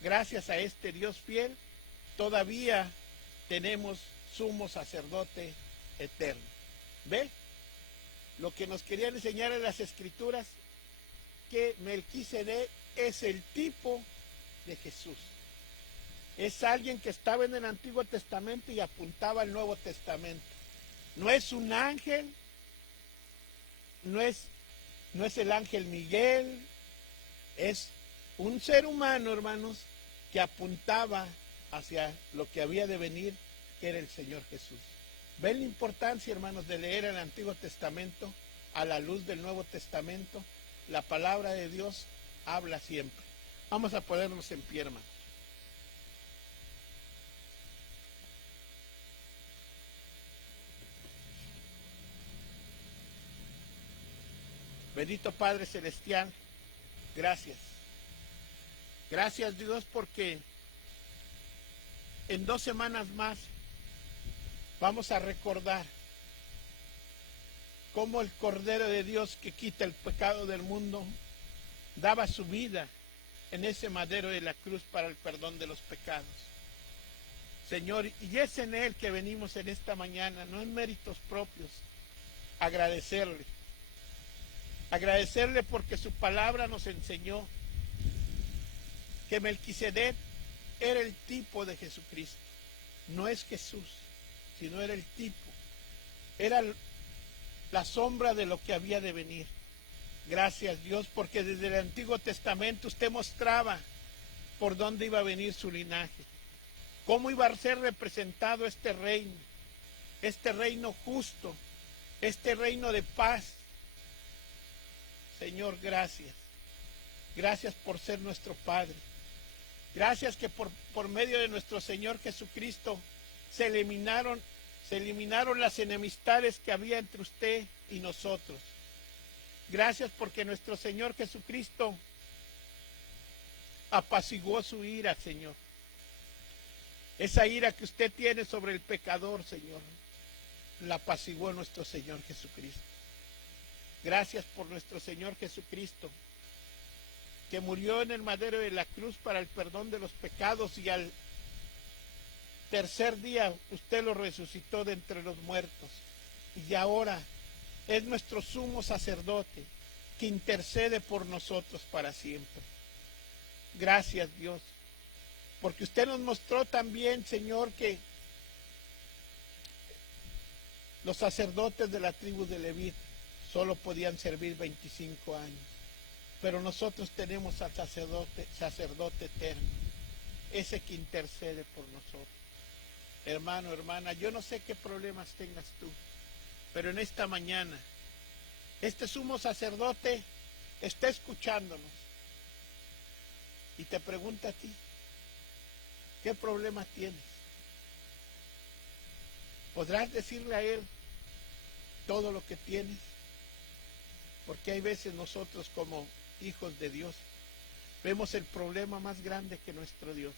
Gracias a este Dios fiel, todavía tenemos sumo sacerdote eterno. ¿Ve? Lo que nos querían enseñar en las Escrituras, que Melquisedec es el tipo de Jesús. Es alguien que estaba en el Antiguo Testamento y apuntaba al Nuevo Testamento. No es un ángel, no es el ángel Miguel, es un ser humano, hermanos, que apuntaba hacia lo que había de venir, que era el Señor Jesús. ¿Ven la importancia, hermanos, de leer el Antiguo Testamento a la luz del Nuevo Testamento? La palabra de Dios habla siempre. Vamos a ponernos en pie, hermanos. Bendito Padre Celestial, gracias. Gracias, Dios, porque en 2 semanas más vamos a recordar cómo el Cordero de Dios que quita el pecado del mundo daba su vida en ese madero de la cruz para el perdón de los pecados. Señor, y es en Él que venimos en esta mañana, no en méritos propios, agradecerle. Agradecerle porque su palabra nos enseñó que Melquisedec era el tipo de Jesucristo. No es Jesús, sino era el tipo. Era la sombra de lo que había de venir. Gracias, Dios, porque desde el Antiguo Testamento usted mostraba por dónde iba a venir su linaje, cómo iba a ser representado este reino justo, este reino de paz. Señor, gracias. Gracias por ser nuestro Padre. Gracias que por medio de nuestro Señor Jesucristo se eliminaron las enemistades que había entre usted y nosotros. Gracias porque nuestro Señor Jesucristo apaciguó su ira, Señor. Esa ira que usted tiene sobre el pecador, Señor, la apaciguó nuestro Señor Jesucristo. Gracias por nuestro Señor Jesucristo, que murió en el madero de la cruz para el perdón de los pecados, y al tercer día usted lo resucitó de entre los muertos. Y ahora es nuestro sumo sacerdote que intercede por nosotros para siempre. Gracias, Dios, porque usted nos mostró también, Señor, que los sacerdotes de la tribu de Leví solo podían servir 25 años. Pero nosotros tenemos al sacerdote eterno, ese que intercede por nosotros. Hermano, hermana, yo no sé qué problemas tengas tú, pero en esta mañana, este sumo sacerdote está escuchándonos y te pregunta a ti, ¿qué problema tienes? ¿Podrás decirle a él todo lo que tienes? Porque hay veces nosotros como hijos de Dios vemos el problema más grande que nuestro Dios.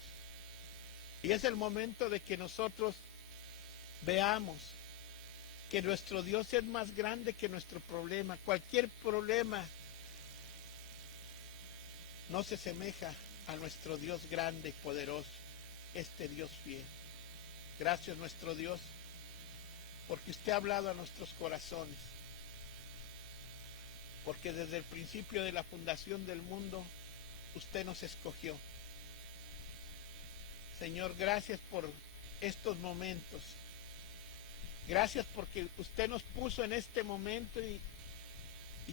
Y es el momento de que nosotros veamos que nuestro Dios es más grande que nuestro problema. Cualquier problema no se asemeja a nuestro Dios grande y poderoso, este Dios fiel. Gracias, nuestro Dios, porque usted ha hablado a nuestros corazones. Porque desde el principio de la fundación del mundo, usted nos escogió. Señor, gracias por estos momentos. Gracias porque usted nos puso en este momento y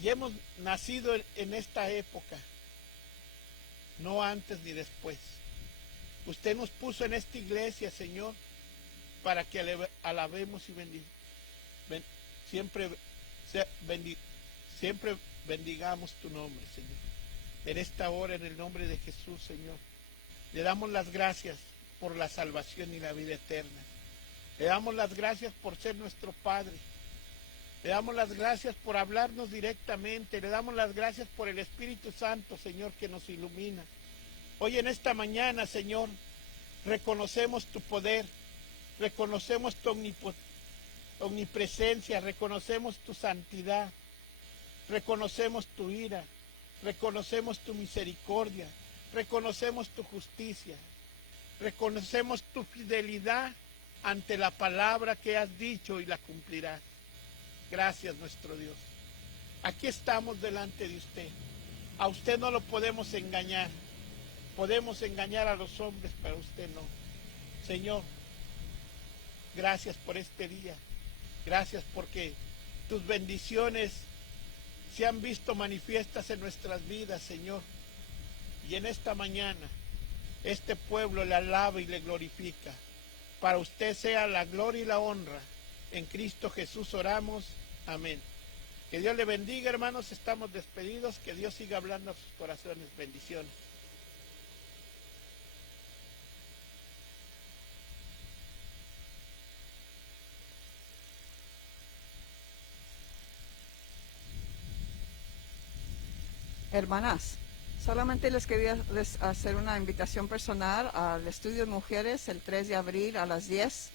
hemos nacido en esta época, no antes ni después. Usted nos puso en esta iglesia, Señor, para que alabemos y siempre bendigamos tu nombre, Señor. En esta hora, en el nombre de Jesús, Señor, le damos las gracias por la salvación y la vida eterna. Le damos las gracias por ser nuestro Padre. Le damos las gracias por hablarnos directamente. Le damos las gracias por el Espíritu Santo, Señor, que nos ilumina. Hoy en esta mañana, Señor, reconocemos tu poder, reconocemos tu omnipresencia, reconocemos tu santidad, reconocemos tu ira, reconocemos tu misericordia, reconocemos tu justicia, reconocemos tu fidelidad ante la palabra que has dicho y la cumplirás. Gracias, nuestro Dios. Aquí estamos delante de usted. A usted no lo podemos engañar. Podemos engañar a los hombres, pero usted no. Señor, gracias por este día. Gracias porque tus bendiciones se han visto manifiestas en nuestras vidas, Señor. Y en esta mañana, este pueblo le alaba y le glorifica. Para usted sea la gloria y la honra. En Cristo Jesús oramos. Amén. Que Dios le bendiga, hermanos. Estamos despedidos. Que Dios siga hablando a sus corazones. Bendiciones. Hermanas, solamente les quería hacer una invitación personal al estudio de mujeres el 3 de abril a las 10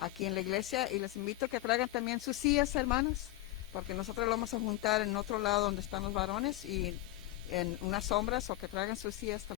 aquí en la iglesia, y les invito a que traigan también sus sillas, hermanas, porque nosotros lo vamos a juntar en otro lado donde están los varones y en unas sombras, o que traigan sus sillas también.